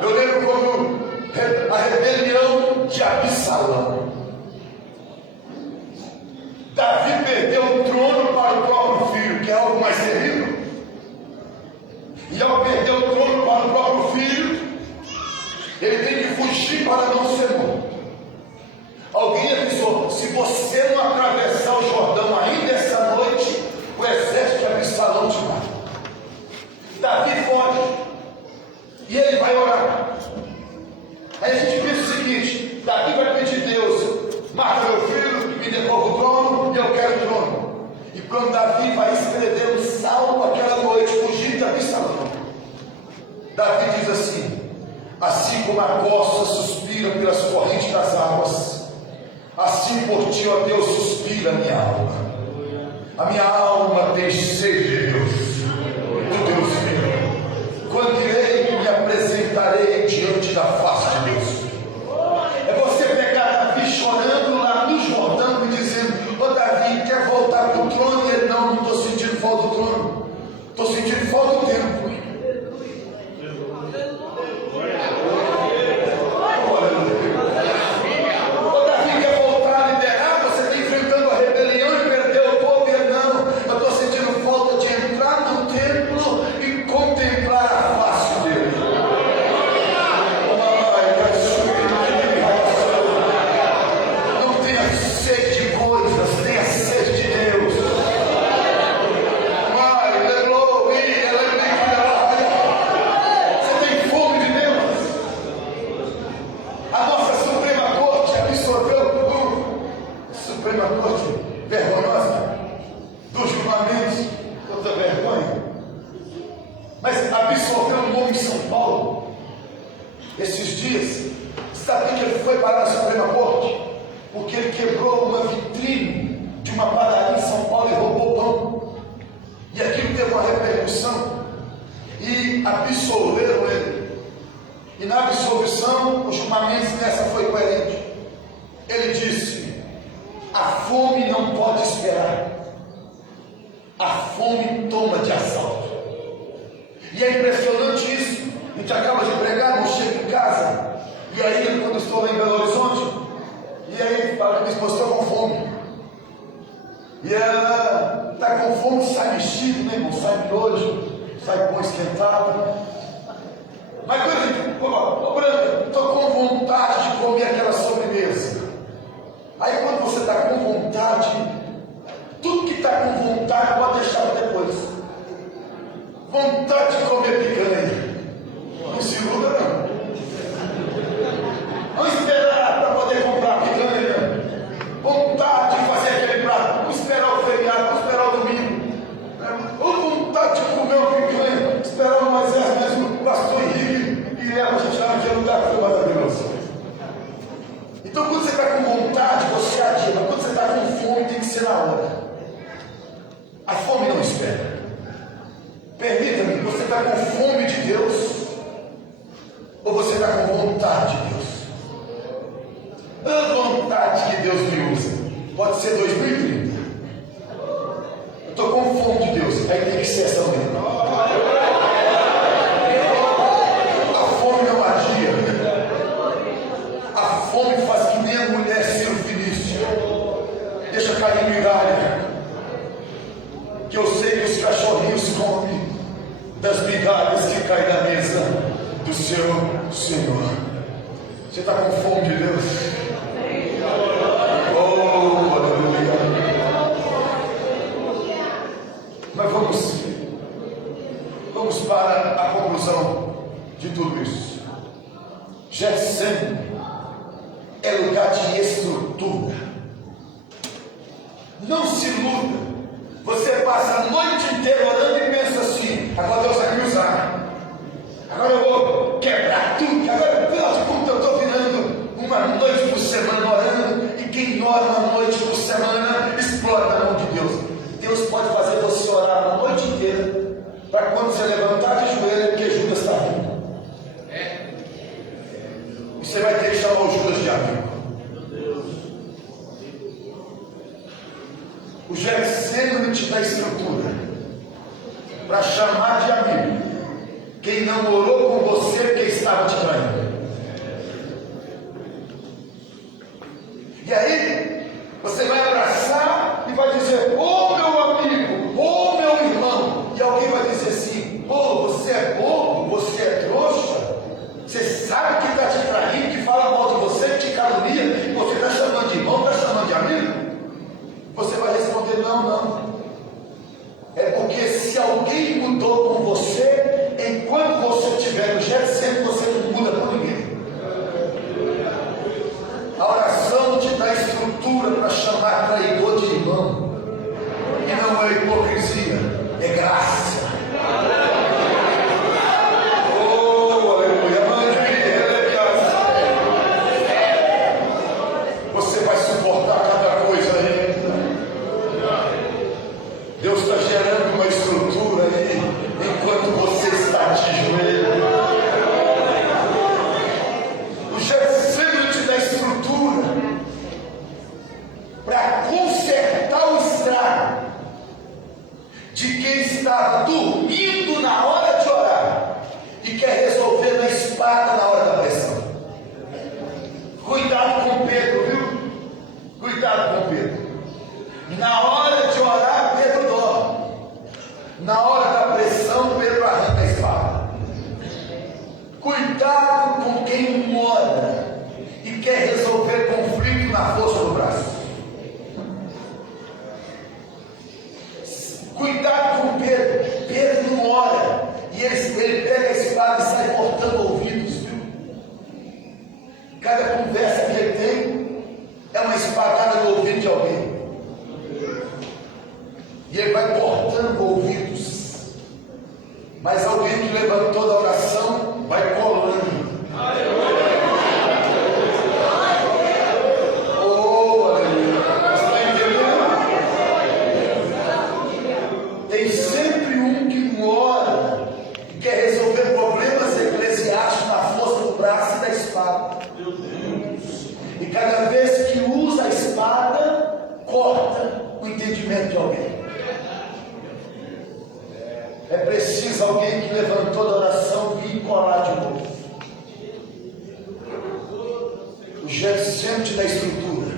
Eu lembro quando a rebelião de Absalão. Davi perdeu o trono para o próprio filho, que é algo mais terrível. E ao perder o trono para o próprio filho, ele tem que fugir para não ser morto. Alguém avisou: se você não atravessar o Jordão ainda essa noite, o exército de Absalão te mata. Davi foge e ele vai orar. Aí a gente pensa o seguinte: Davi vai pedir a Deus: mata meu filho, me devolva o trono, e eu quero o trono. E quando Davi vai escrever o salmo aquela noite, fugindo de Absalão, Davi diz assim: assim como a costa suspira pelas correntes das águas, assim por ti, ó Deus, suspira a minha alma. A minha alma tem sede de Deus, do Deus vivo. Quando irei, me apresentarei diante da face de Deus. É você pegar Davi chorando lá no Jordão e dizendo: ô Davi, quer voltar para o trono? E ele: não estou sentindo falta do trono, estou sentindo falta do tempo. O Getsêmani te dá estrutura. para chamar de amigo quem não orou com você porque estava te traindo. E aí, você vai abraçar e vai dizer: ô meu amigo, ô meu irmão. E alguém vai dizer assim: pô, você é bobo, você é trouxa. Você sabe que está te traindo, que fala mal de você, que te calunia, e você está chamando de irmão, está chamando de amigo? Você vai responder: não, não. É porque se alguém mudou com você, enquanto você estiver no Getsemane, você não muda com ninguém. A oração te dá estrutura para chamar traidor de irmão. E não é hipocrisia, é graça. Oh, aleluia. Você vai suportar cada coisa aí. Deus está gerando uma estrutura aí, enquanto você está de joelho. O Getsemane te dá estrutura para consertar o estrago de quem estava dormindo na hora de orar e quer resolver na espada na hora da pressão. Cuidado com Pedro, viu? Cuidado com Pedro. Na hora de orar, Pedro dorme. Na hora da pressão, Pedro arranca a espada. Cuidado com quem ora e quer resolver conflito na força do braço. Cuidado com Pedro. Pedro não ora e ele pega a espada e sai cortando ouvidos, viu? Cada conversa que ele tem é uma espadada no ouvido de alguém. E ele vai cortando ouvidos. Mas alguém que levantou da oração vai colando. Oh, aleluia. Você está entendendo? Tem sempre um que não ora e quer resolver problemas eclesiásticos na força do braço e da espada. E cada vez que usa a espada, corta o entendimento de alguém. É preciso alguém que levantou da oração vir colar de novo. O Getsemane te dá estrutura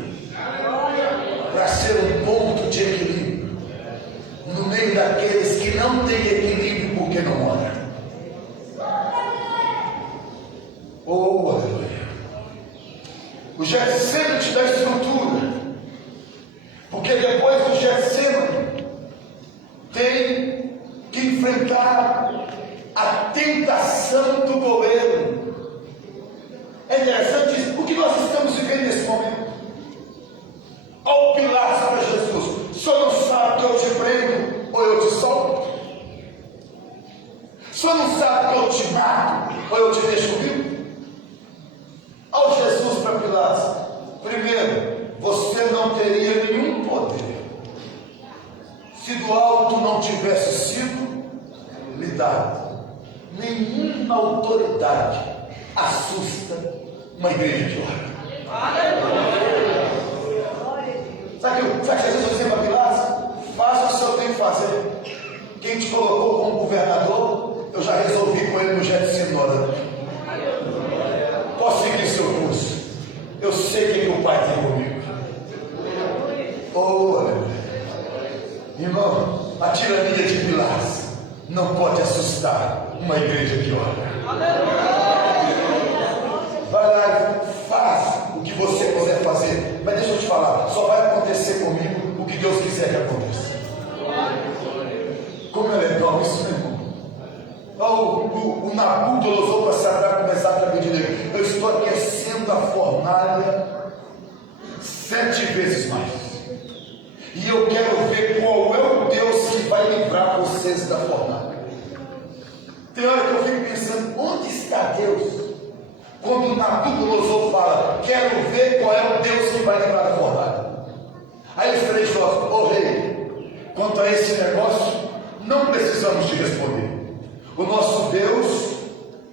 para ser um ponto de equilíbrio no meio daqueles que não têm equilíbrio porque não oram. Oh, aleluia. O Getsemane te dá estrutura, porque depois do Getsemane tem que enfrentar a tentação do governo. É interessante isso, o que nós estamos vivendo nesse momento. Ao Pilatos para Jesus: o senhor não sabe que eu te prendo ou eu te solto? O senhor não sabe que eu te mato ou eu te deixo vivo? Ao Jesus para Pilatos: primeiro, você não teria nenhum poder se do alto não tivesse sido lhe dado. Nenhuma autoridade assusta uma igreja de ora. Sabe que às vezes eu dizia para Pilatos: faça o que o senhor tem que fazer. Quem te colocou como governador, eu já resolvi com ele no Getsemane orando. Posso seguir seu curso. Eu sei o que o Pai tem comigo. Oh, aleluia. Irmão, a tirania de Pilatos não pode assustar uma igreja que ora. Vai lá e faz o que você quiser fazer, mas deixa eu te falar, só vai acontecer comigo o que Deus quiser que aconteça. Como é legal isso, meu irmão. O Nabucodonosor para Sadraque, Mesaque e Abednego: eu estou aquecendo a fornalha 7 vezes mais. E eu quero ver qual é o Deus que vai livrar vocês da fornalha. Tem hora que eu fico pensando: onde está Deus? Quando Nabucodonosor fala: quero ver qual é o Deus que vai livrar da fornalha. Aí os 3 jovens: ô rei, quanto a esse negócio, não precisamos te responder. O nosso Deus,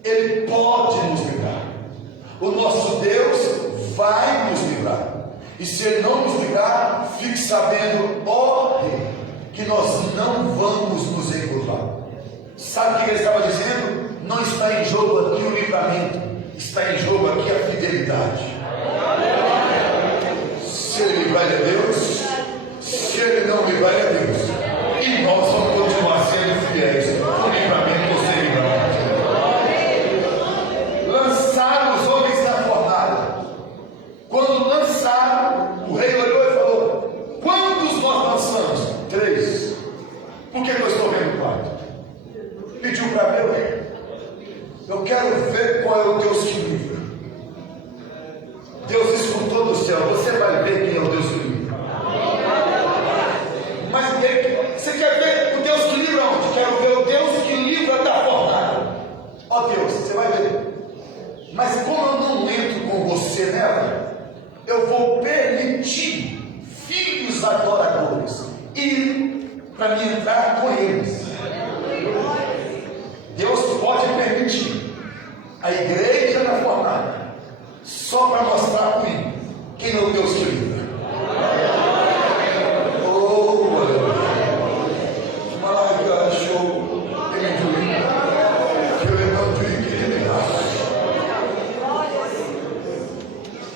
Ele pode nos livrar. O nosso Deus vai nos livrar. E se Ele não nos livrar, fique sabendo, ó rei, que nós não vamos nos encurvar. Está em jogo aqui a fidelidade. Se ele me vale a Deus, se ele não me vale a Deus, e nós vamos continuar sendo fiéis, o livramento ou sem livramento. Lançaram os homens na fornalha. Quando lançaram, o rei olhou e falou: quantos nós lançamos? 3. Por que eu estou vendo 4? Pediu para ver o rei. Eu quero ver qual é o Deus que livra. Deus escutou do céu. Você vai ver quem é o Deus que livra. Mas você quer ver o Deus que livra onde? Quero ver o Deus que livra da fornalha. Ó Deus, você vai ver. Mas como eu não entro com você nela, eu vou permitir filhos adoradores ir para me entrar com eles. Deus pode permitir a igreja na fornalha só para mostrar para mim quem é o Deus que livra. Oh, Maravilha, show.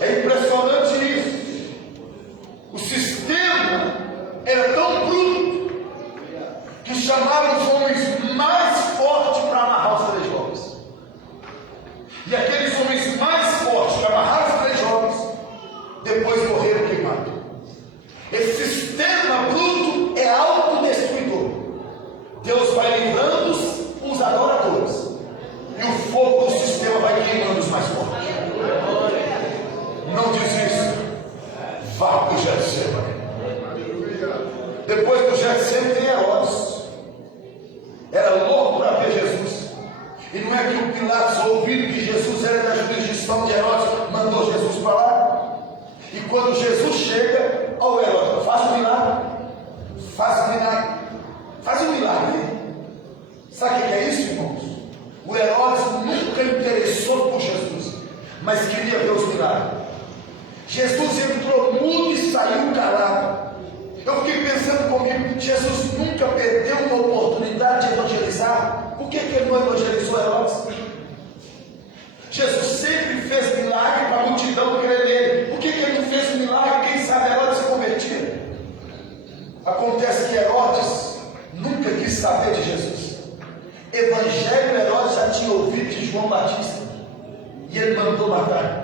É impressionante isso. O sistema era tão bruto que chamaram os homens mais fortes para amarrar os 3 jovens. E aqueles homens mais fortes que amarraram os 3 jovens, depois morreram queimados. Esse sistema bruto é autodestruidor. Deus vai livrando os adoradores, e o fogo do sistema vai queimando os mais fortes. Não desista. Vá para o Getsemane. Depois do Getsemane tem Herodes. Era louco para ver Jesus. E não é que o Pilatos, ouvindo que Jesus era da jurisdição de Herodes, mandou Jesus para lá. E quando Jesus chega, ó, Herodes, faz um milagre. Faz um milagre. Faz um milagre. Sabe o que é isso, irmãos? O Herodes nunca interessou por Jesus, mas queria ver os milagres. Jesus entrou mudo e saiu calado. Eu fiquei pensando comigo, Jesus nunca perdeu uma oportunidade de evangelizar. Por que ele não evangelizou Herodes? Jesus sempre fez milagre para a multidão crer nele. Por que ele não fez milagre? Quem sabe Herodes se convertia. Acontece que Herodes nunca quis saber de Jesus. Evangelho, Herodes já tinha ouvido de João Batista, e ele mandou matar.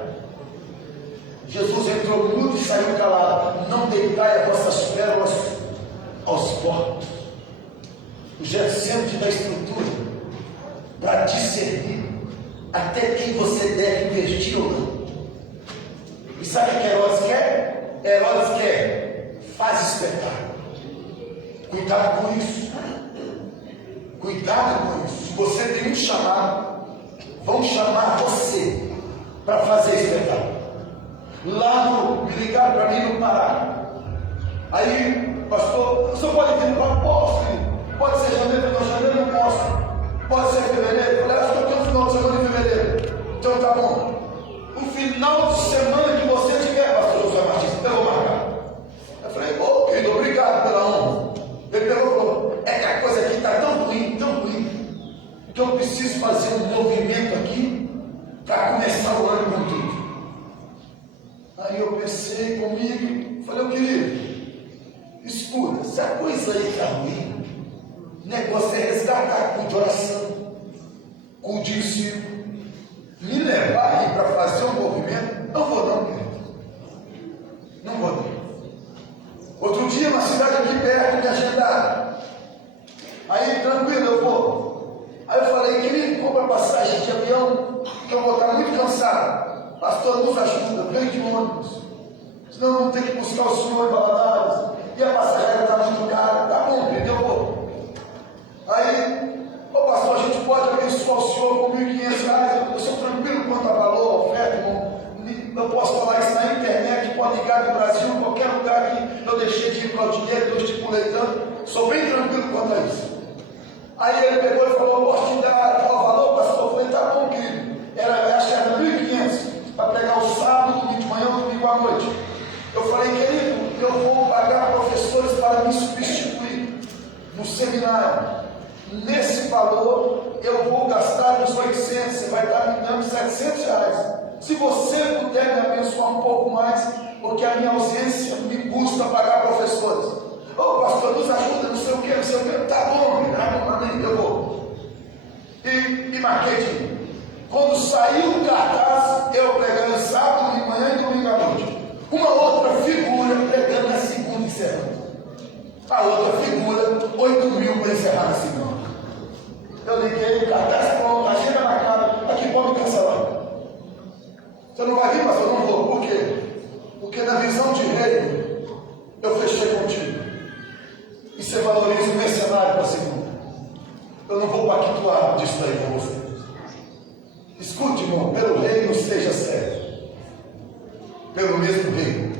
Jesus entrou mudo e saiu calado. Não deitai as vossas pérolas aos porcos. O Getsemane te dá estrutura para discernir até quem você deve investir ou não. E sabe o que Herodes quer? Herodes quer faz espetáculo. Cuidado com isso. Cuidado com isso. Se você tem um chamado, vão chamar você para fazer espetáculo. Me ligaram para mim no Pará. Aí, pastor, o senhor pode vir para o posto? Pode ser janeiro, não, janeiro não posso. Pode ser fevereiro? Eu falei, acho que eu tenho um final de semana em fevereiro. Então tá bom. O final de semana que você tiver, pastor José Martins, eu vou marcar. Eu falei, ô querido, obrigado pela honra. Ele pegou e falou, é que a coisa aqui está tão ruim, que eu preciso fazer um movimento aqui para começar o ano com tudo. Aí eu pensei comigo, falei, ô querido, escuta, se a coisa aí está ruim, o negócio é resgatar com de oração, com o discípulo, me levar aí para fazer um movimento. Não vou não, querido. Não vou não. Outro dia, uma cidade aqui perto, me agendaram. Aí, tranquilo, eu vou. Aí eu falei, querido, compra passagem de avião, que eu vou estar muito cansado. Pastor, nos ajuda, vem de ônibus. Senão eu não tenho que buscar o senhor em Valadares. E a passagem está muito cara. Tá bom, querido, eu vou. Aí, ô pastor, a gente pode abençoar o senhor com R$1.500. Eu sou tranquilo quanto a valor, oferta, irmão. Eu posso falar isso na internet, pode ligar do Brasil, qualquer lugar que eu deixei de ir para o dinheiro, eu estipulei tanto. Sou bem tranquilo quanto a isso. Aí ele pegou e falou, posso te dar qual valor, pastor? Eu falei, tá bom, querido. Acho que era 1.500 para pregar o sábado, domingo de manhã, domingo à noite. Eu falei, querido, eu vou pagar professores para me substituir no seminário. Nesse valor, eu vou gastar uns 800, você vai estar me dando 700 reais. Se você puder me abençoar um pouco mais, porque a minha ausência me custa pagar professores. Ô pastor, nos ajuda, não sei o que, tá bom, eu vou. E marquei de mim. Quando saiu o cartaz, eu pregando sábado de manhã e domingo à noite. Uma outra figura pregando na segunda encerrando. A outra figura, 8 mil para encerrar na segunda. Eu liguei, o cartaz pronto, a agenda marcada, aqui pode cancelar. Você não vai vir, pastor? Eu não vou. Por quê? Porque na visão de reino, eu fechei contigo. E você valoriza o mercenário para a segunda. Eu não vou pactuar disso aí com você. Escute, irmão, pelo reino seja sério. Pelo mesmo reino,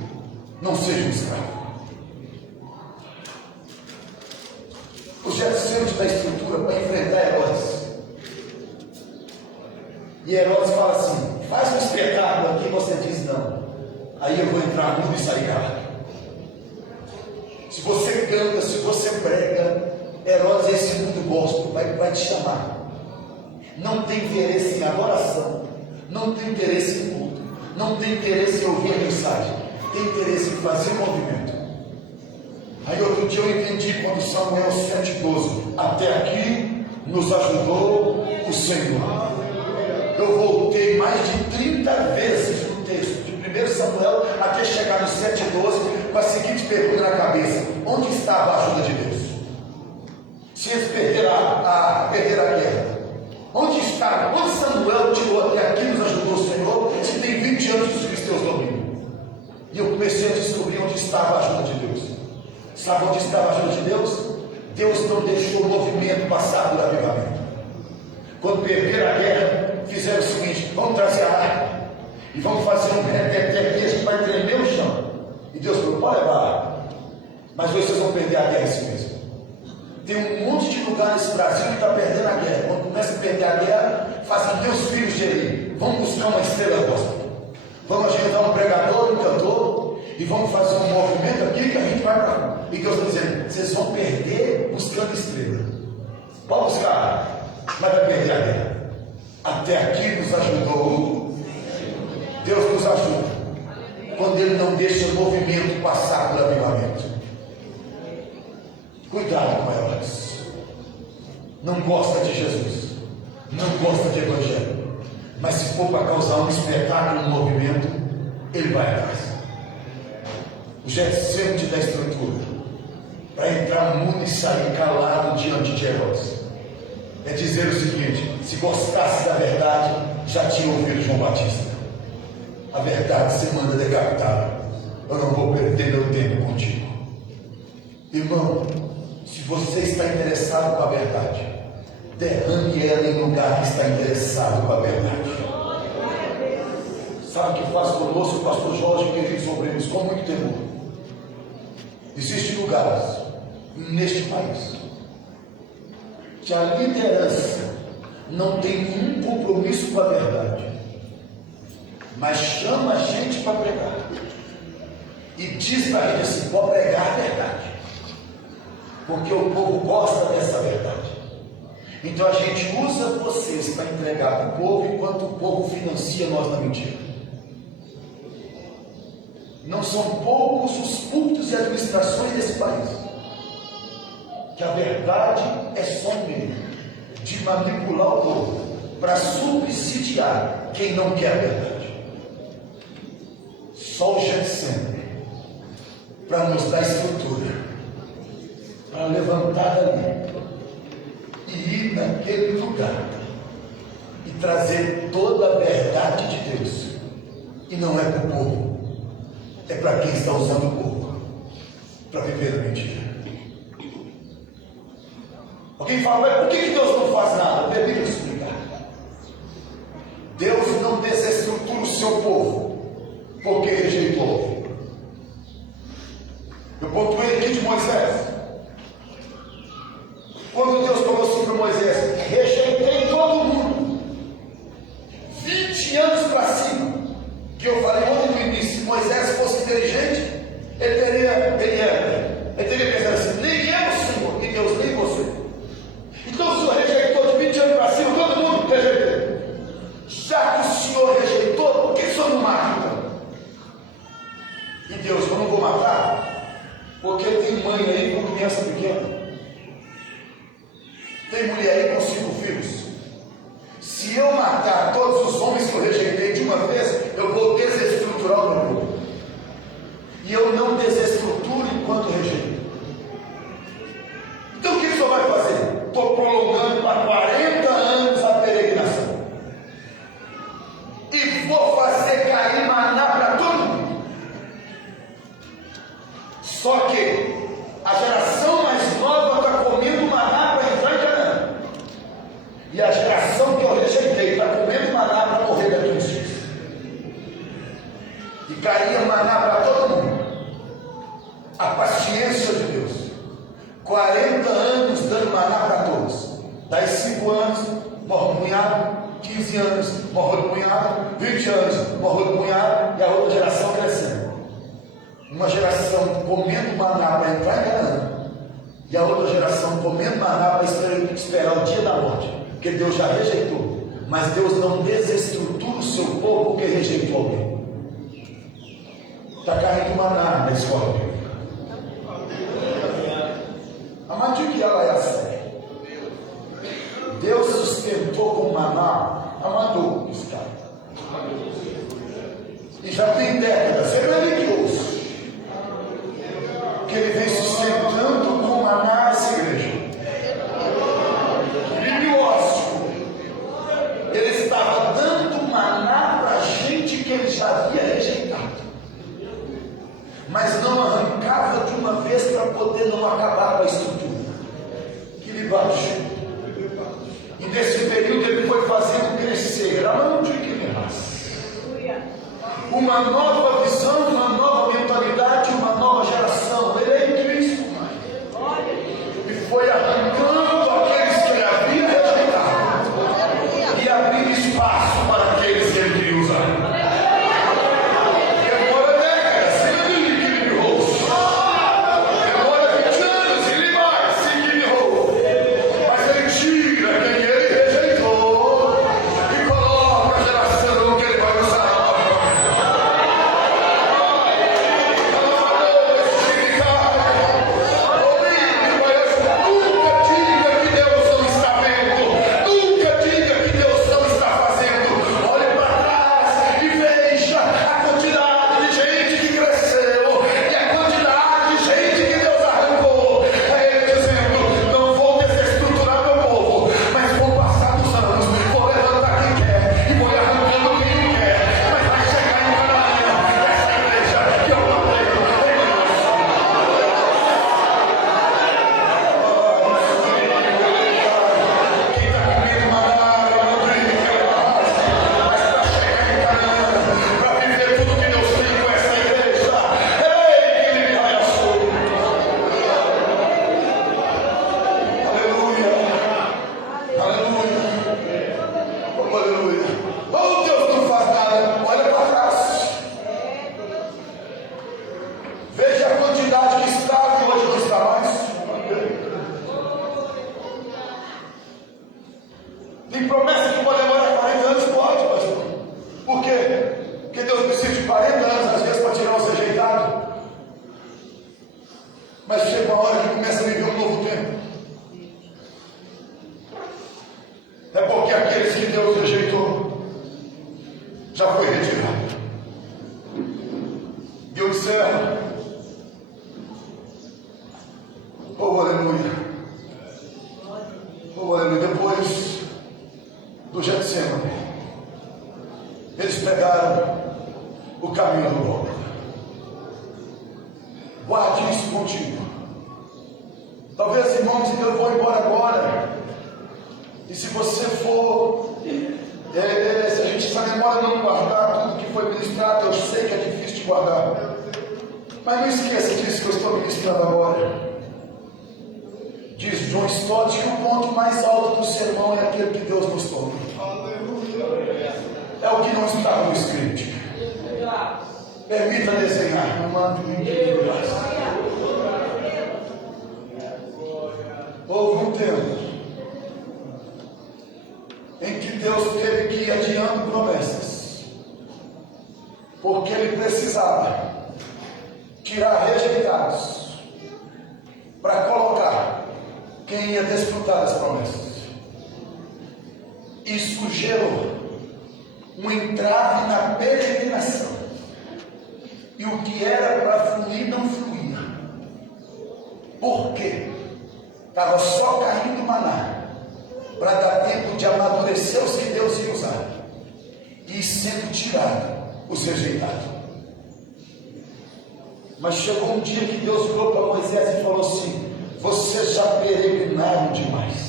não seja um escravo. O Getsemane da estrutura para enfrentar Herodes. E Herodes fala assim: faz um espetáculo aqui, você diz não. Aí eu vou entrar mudo e sair calado. Se você canta, se você prega, Herodes, esse mundo gospel, vai te chamar. Não tem interesse em adoração, não tem interesse em culto, não tem interesse em ouvir a mensagem, tem interesse em fazer movimento. Aí outro dia eu entendi quando Samuel 7,12, até aqui nos ajudou o Senhor. Eu voltei mais de 30 vezes no texto de 1 Samuel até chegar no 7,12 com a seguinte pergunta na cabeça: onde estava a ajuda de Deus? Se eles perderam a guerra, onde estava? Onde Samuel tirou até aqui nos ajudou o Senhor, se tem 20 anos que os filisteus dominam? E eu comecei a descobrir onde estava a ajuda de Deus. Sabe onde estava a ajuda de Deus? Deus não deixou o movimento passar do avivamento. Quando perderam a guerra, fizeram o seguinte: vamos trazer a arca e vamos fazer um reteté aqui, a gente vai tremer o chão. E Deus falou: pode levar a arca, mas vocês vão perder a guerra assim mesmo. Tem um monte de lugar nesse Brasil que está perdendo a guerra. Quando começa a perder a guerra, fazem meus filhos de Eli, vamos buscar uma estrela gospel. Vamos agendar um pregador, um cantor, e vamos fazer um movimento aqui que a gente vai para lá. E Deus está dizendo: vocês vão perder buscando estrela. Pode buscar, mas vai perder a guerra. Até aqui nos ajudou. Deus nos ajuda quando Ele não deixa o movimento passar pelo avivamento. Cuidado com Herodes. Não gosta de Jesus, não gosta de evangelho, mas se for para causar um espetáculo no movimento, ele vai atrás. O Getsemane da estrutura para entrar mudo e sair calado diante de Herodes é dizer o seguinte: se gostasse da verdade, já tinha ouvido João Batista. A verdade você manda decapitar. Eu não vou perder meu tempo contigo. Irmão, se você está interessado com a verdade, derrame ela em lugar que está interessado com a verdade. Sabe o que faz conosco o pastor Jorge, queridos obreiros, com muito temor? Existem lugares neste país que a liderança não tem nenhum compromisso com a verdade, mas chama a gente para pregar e diz para a gente assim: pode pregar a verdade, porque o povo gosta dessa verdade. Então a gente usa vocês para entregar para o povo, enquanto o povo financia nós na mentira. Não são poucos os cultos e administrações desse país que a verdade é só um meio de manipular o povo para subsidiar quem não quer a verdade. Só o Getsemane para nos dar estrutura, para levantar dali e ir naquele lugar e trazer toda a verdade de Deus. E não é para o povo, é para quem está usando o povo para viver a mentira. Alguém fala: mas por que Deus não faz nada? Deixa eu explicar. Deus não desestrutura o seu povo porque rejeitou o povo. Eu pontuei aqui de Moisés. Quando Deus falou assim para Moisés: rejeitei todo mundo, 20 anos para cima, que eu falei ontem no início, se Moisés fosse inteligente, ele teria pensado assim: nem eu, Senhor, e Deus nem você. Então o Senhor rejeitou de 20 anos para aí com 5 filhos. Se eu matar todos os homens que eu rejeitei de uma vez, eu vou desestruturar o meu povo. E eu não desestruturo enquanto rejeito. Então o que o senhor vai fazer? Estou prolongando para 40 anos a peregrinação. E vou fazer cair maná para todo mundo. Só que a geração mais nova está comendo maná para entrar em Canaã. E a geração que eu rejeitei está comendo maná para morrer daqui uns dias. E caía maná para todo mundo. A paciência de Deus. 40 anos dando maná para todos. Daí 5 anos, morre um punhado. 15 anos, morre outro punhado. 20 anos, morre outro punhado. E a outra geração crescendo. Uma geração comendo maná para entrar em Canaã. E a outra geração comendo maná para esperar o dia da morte. Porque Deus já rejeitou. Mas Deus não desestrutura o seu povo porque rejeitou alguém. Está caindo maná na escola bíblica. Amado, que ela é a série. Deus sustentou com maná, amador, esse cara. E já tem décadas, é religioso, que ele vem sustentando com maná essa igreja. Religioso. Ele estava dando maná para gente que ele já havia rejeitado. Mas não arrancava de uma vez para poder não acabar com a estrutura. Que lhe baixe. E nesse período ele foi fazendo crescer uma nova visão, uma nova mentalidade, uma nova geração. Ele é em Cristo. E foi arrancando aqueles que ele havia rejeitado e abrindo espaço para aqueles que ele queria usar. Tem promessa que pode demorar 40 anos? Pode, pastor. Por quê? Porque Deus precisa de 40 anos, às vezes, para tirar os rejeitados. Mas chega uma hora que começa a viver um novo tempo. É porque aqueles que Deus rejeitou já foi retirado. E eu disser, oh aleluia, oh aleluia, depois do Getsemane, eles pegaram o caminho do Gólgota. Guarde isso contigo. Talvez, irmãos, eu vou embora agora. E se você for, se a gente está demora não guardar tudo que foi ministrado, eu sei que é difícil de guardar. Mas não esqueça disso que eu estou ministrando agora. Diz John Stott que o ponto mais alto do sermão é aquele que Deus nos toma. É o que não está no script. Permita desenhar. Não mando houve um tempo em que Deus teve que ir adiando promessas, porque Ele precisava tirar rejeitados para colocar quem ia desfrutar das promessas. Isso gerou um entrave na peregrinação. E o que era para fluir não fluía. Por quê? Estava só caindo maná para dar tempo de amadurecer os que Deus ia usar e sendo tirado os rejeitados. Mas chegou um dia que Deus virou para Moisés e falou assim: vocês já peregrinaram demais.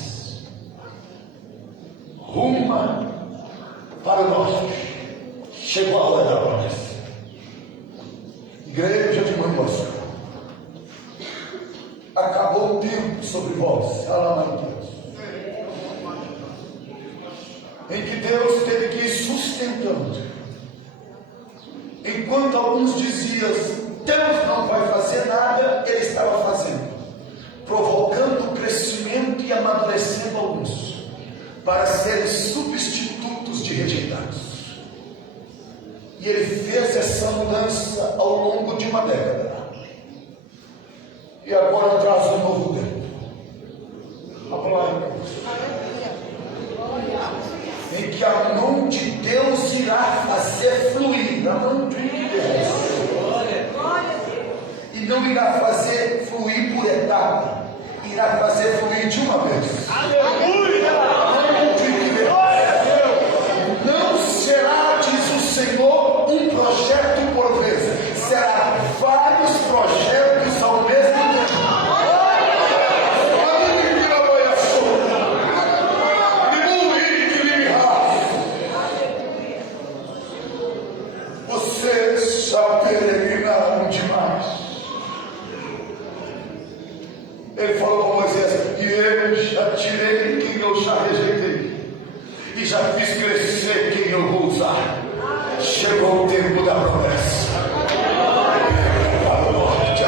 Ruma para o norte. Chegou a hora da promessa. Igreja de Mãe Bosco, acabou o tempo sobre vós, em que Deus teve que ir sustentando. Enquanto alguns diziam: Deus não vai fazer nada, Ele estava fazendo, provocando o crescimento e amadurecendo alguns para serem substitutos de rejeitados. E Ele fez essa mudança ao longo de uma década. E agora traz um novo tempo. Em que a mão de Deus irá fazer fluir. A mão de Deus. E não irá fazer fluir por etapa. Irá fazer fluir de uma vez. Aleluia! Não será, diz o Senhor, um projeto por vez. Será vários projetos ao mesmo tempo. Vocês já peregrinaram demais. Ele falou para Moisés: e eu já tirei quem eu já rejeitei, e já fiz crescer quem eu vou usar. Chegou o tempo da promessa. Para o norte,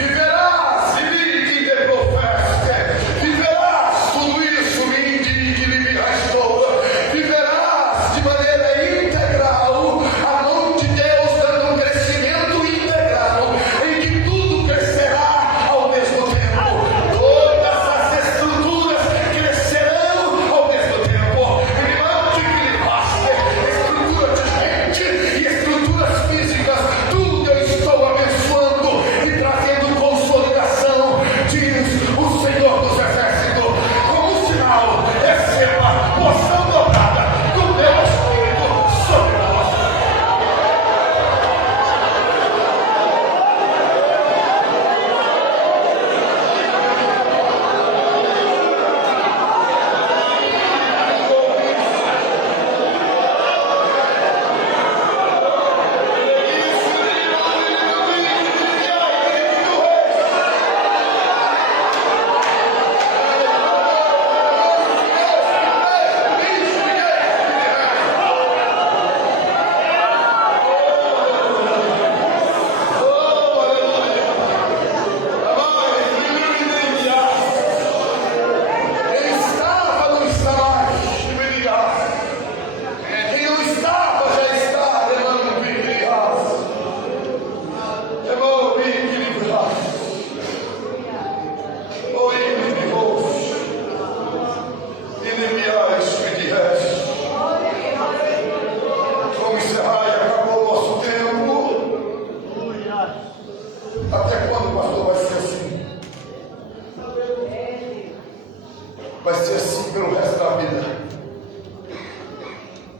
viverás, tudo isso que lhe restou. Viverás de maneira integral, a mão de Deus dando um crescimento integral, em que tudo crescerá ao mesmo tempo. Todas as estruturas crescerão ao mesmo tempo. Estrutura de gente e estruturas físicas, tudo eu estou abençoando e trazendo consolidação, diz o Senhor dos Exércitos. Como sinal, receba porção dobrada do meu Espírito sobre nós. Até quando, pastor, vai ser assim? Vai ser assim pelo resto da vida.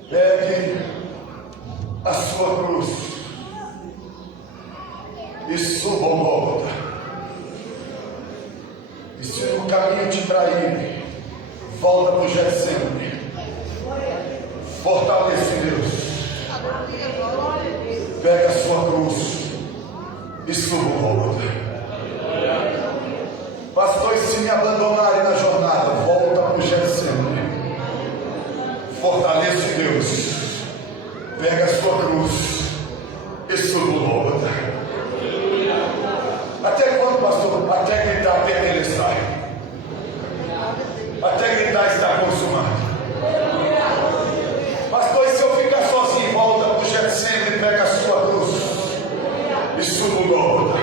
Pegue a sua cruz e suba o Gólgota. E se no caminho te trair, volta para o Getsemane. Fortalece Deus. Pega a sua cruz e suba o Gólgota. Pastor, e se me abandonarem na jornada, volta para o Getsemane. Fortalece Deus. Pega a sua cruz e suba o Gólgota. Até quando, pastor? Até gritar, até ele sai. Até gritar, está consumado. Pastor, e se eu ficar sozinho, volta para o Getsemane, pega a sua cruz e suba o Gólgota.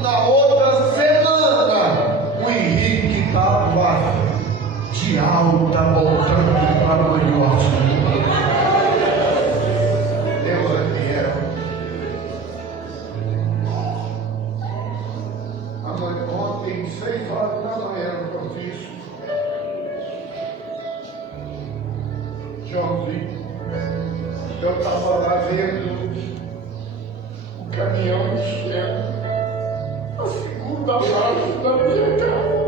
Na outra ontem, 6 horas da manhã, que eu fiz. Joãozinho, eu estava lá vendo o caminhão enchendo a segunda parte da minha casa.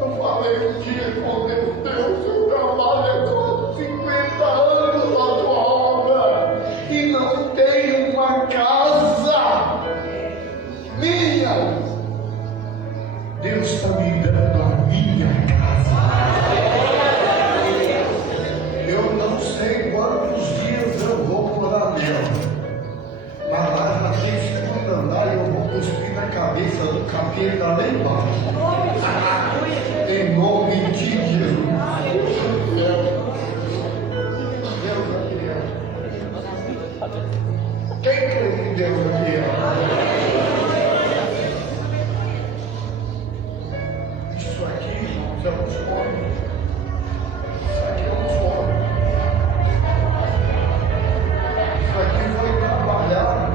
Eu falei um dia com Deus, eu trabalho com 50 anos na tua obra e não tenho uma casa minha. Deus está me dando a minha casa. Eu não sei quantos dias eu vou morar nela, mas lá naquele segundo andar eu vou cuspir na cabeça do capeta lá embaixo. Em nome de Jesus. Deus aqui é. Quem crê que Deus aqui é? Isso aqui, irmãos, é um sonho. Isso aqui é um sonho. Isso aqui foi trabalhado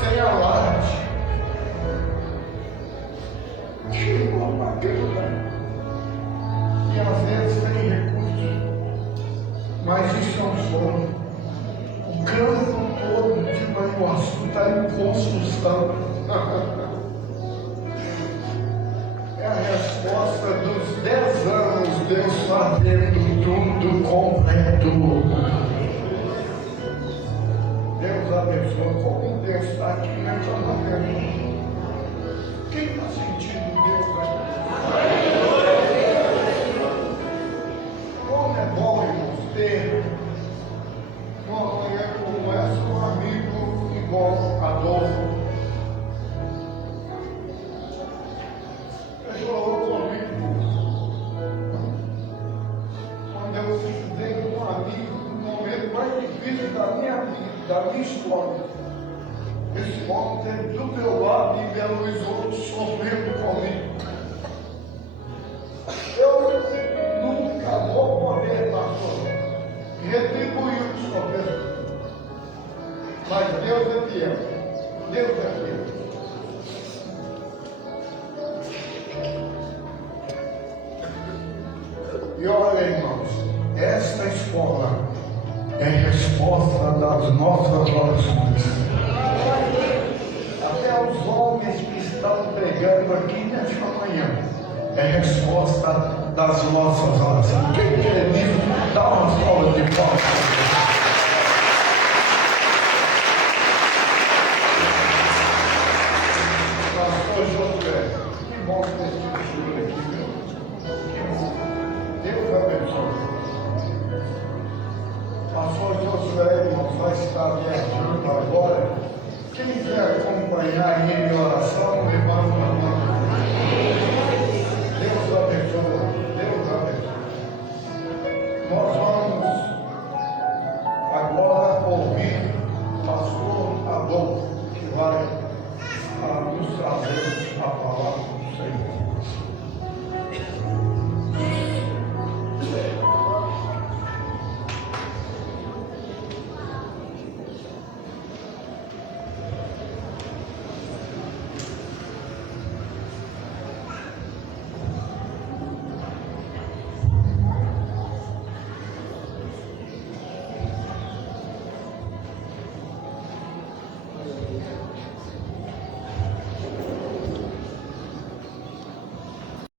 sem alarde. Tinha uma bacana. E às vezes tem recursos. Mas isso é um sonho. O campo todo de Manhuaçu está em construção. É a resposta dos 10 anos, Deus fazendo tudo completo. Deus abençoe. Como Deus está aqui nessa manhã. Quem está sentindo Deus aqui? Como é bom, irmãos, ter uma manhã como essa, um amigo igual Adolfo. Ele falou comigo, quando eu tenho um amigo no momento mais difícil da minha vida, da minha história. Esse homem teve do meu lado em Belo Horizonte sofrendo comigo. Eu nunca vou poder, pastor, retribuir o que sofreu. Mas Deus é fiel. Deus é fiel. E olha, irmãos, esta escola é resposta das nossas orações. Até os homens que estão pregando aqui nesta manhã, é resposta das nossas orações. Quem quer nisso, dá uma salva de palmas. Pastor Josué, que bom ter esse aqui, viu? Que bom. Deus abençoe. Pastor Josué, irmãos, vai estar viajando agora. Quem quer acompanhar ele em oração, levanta a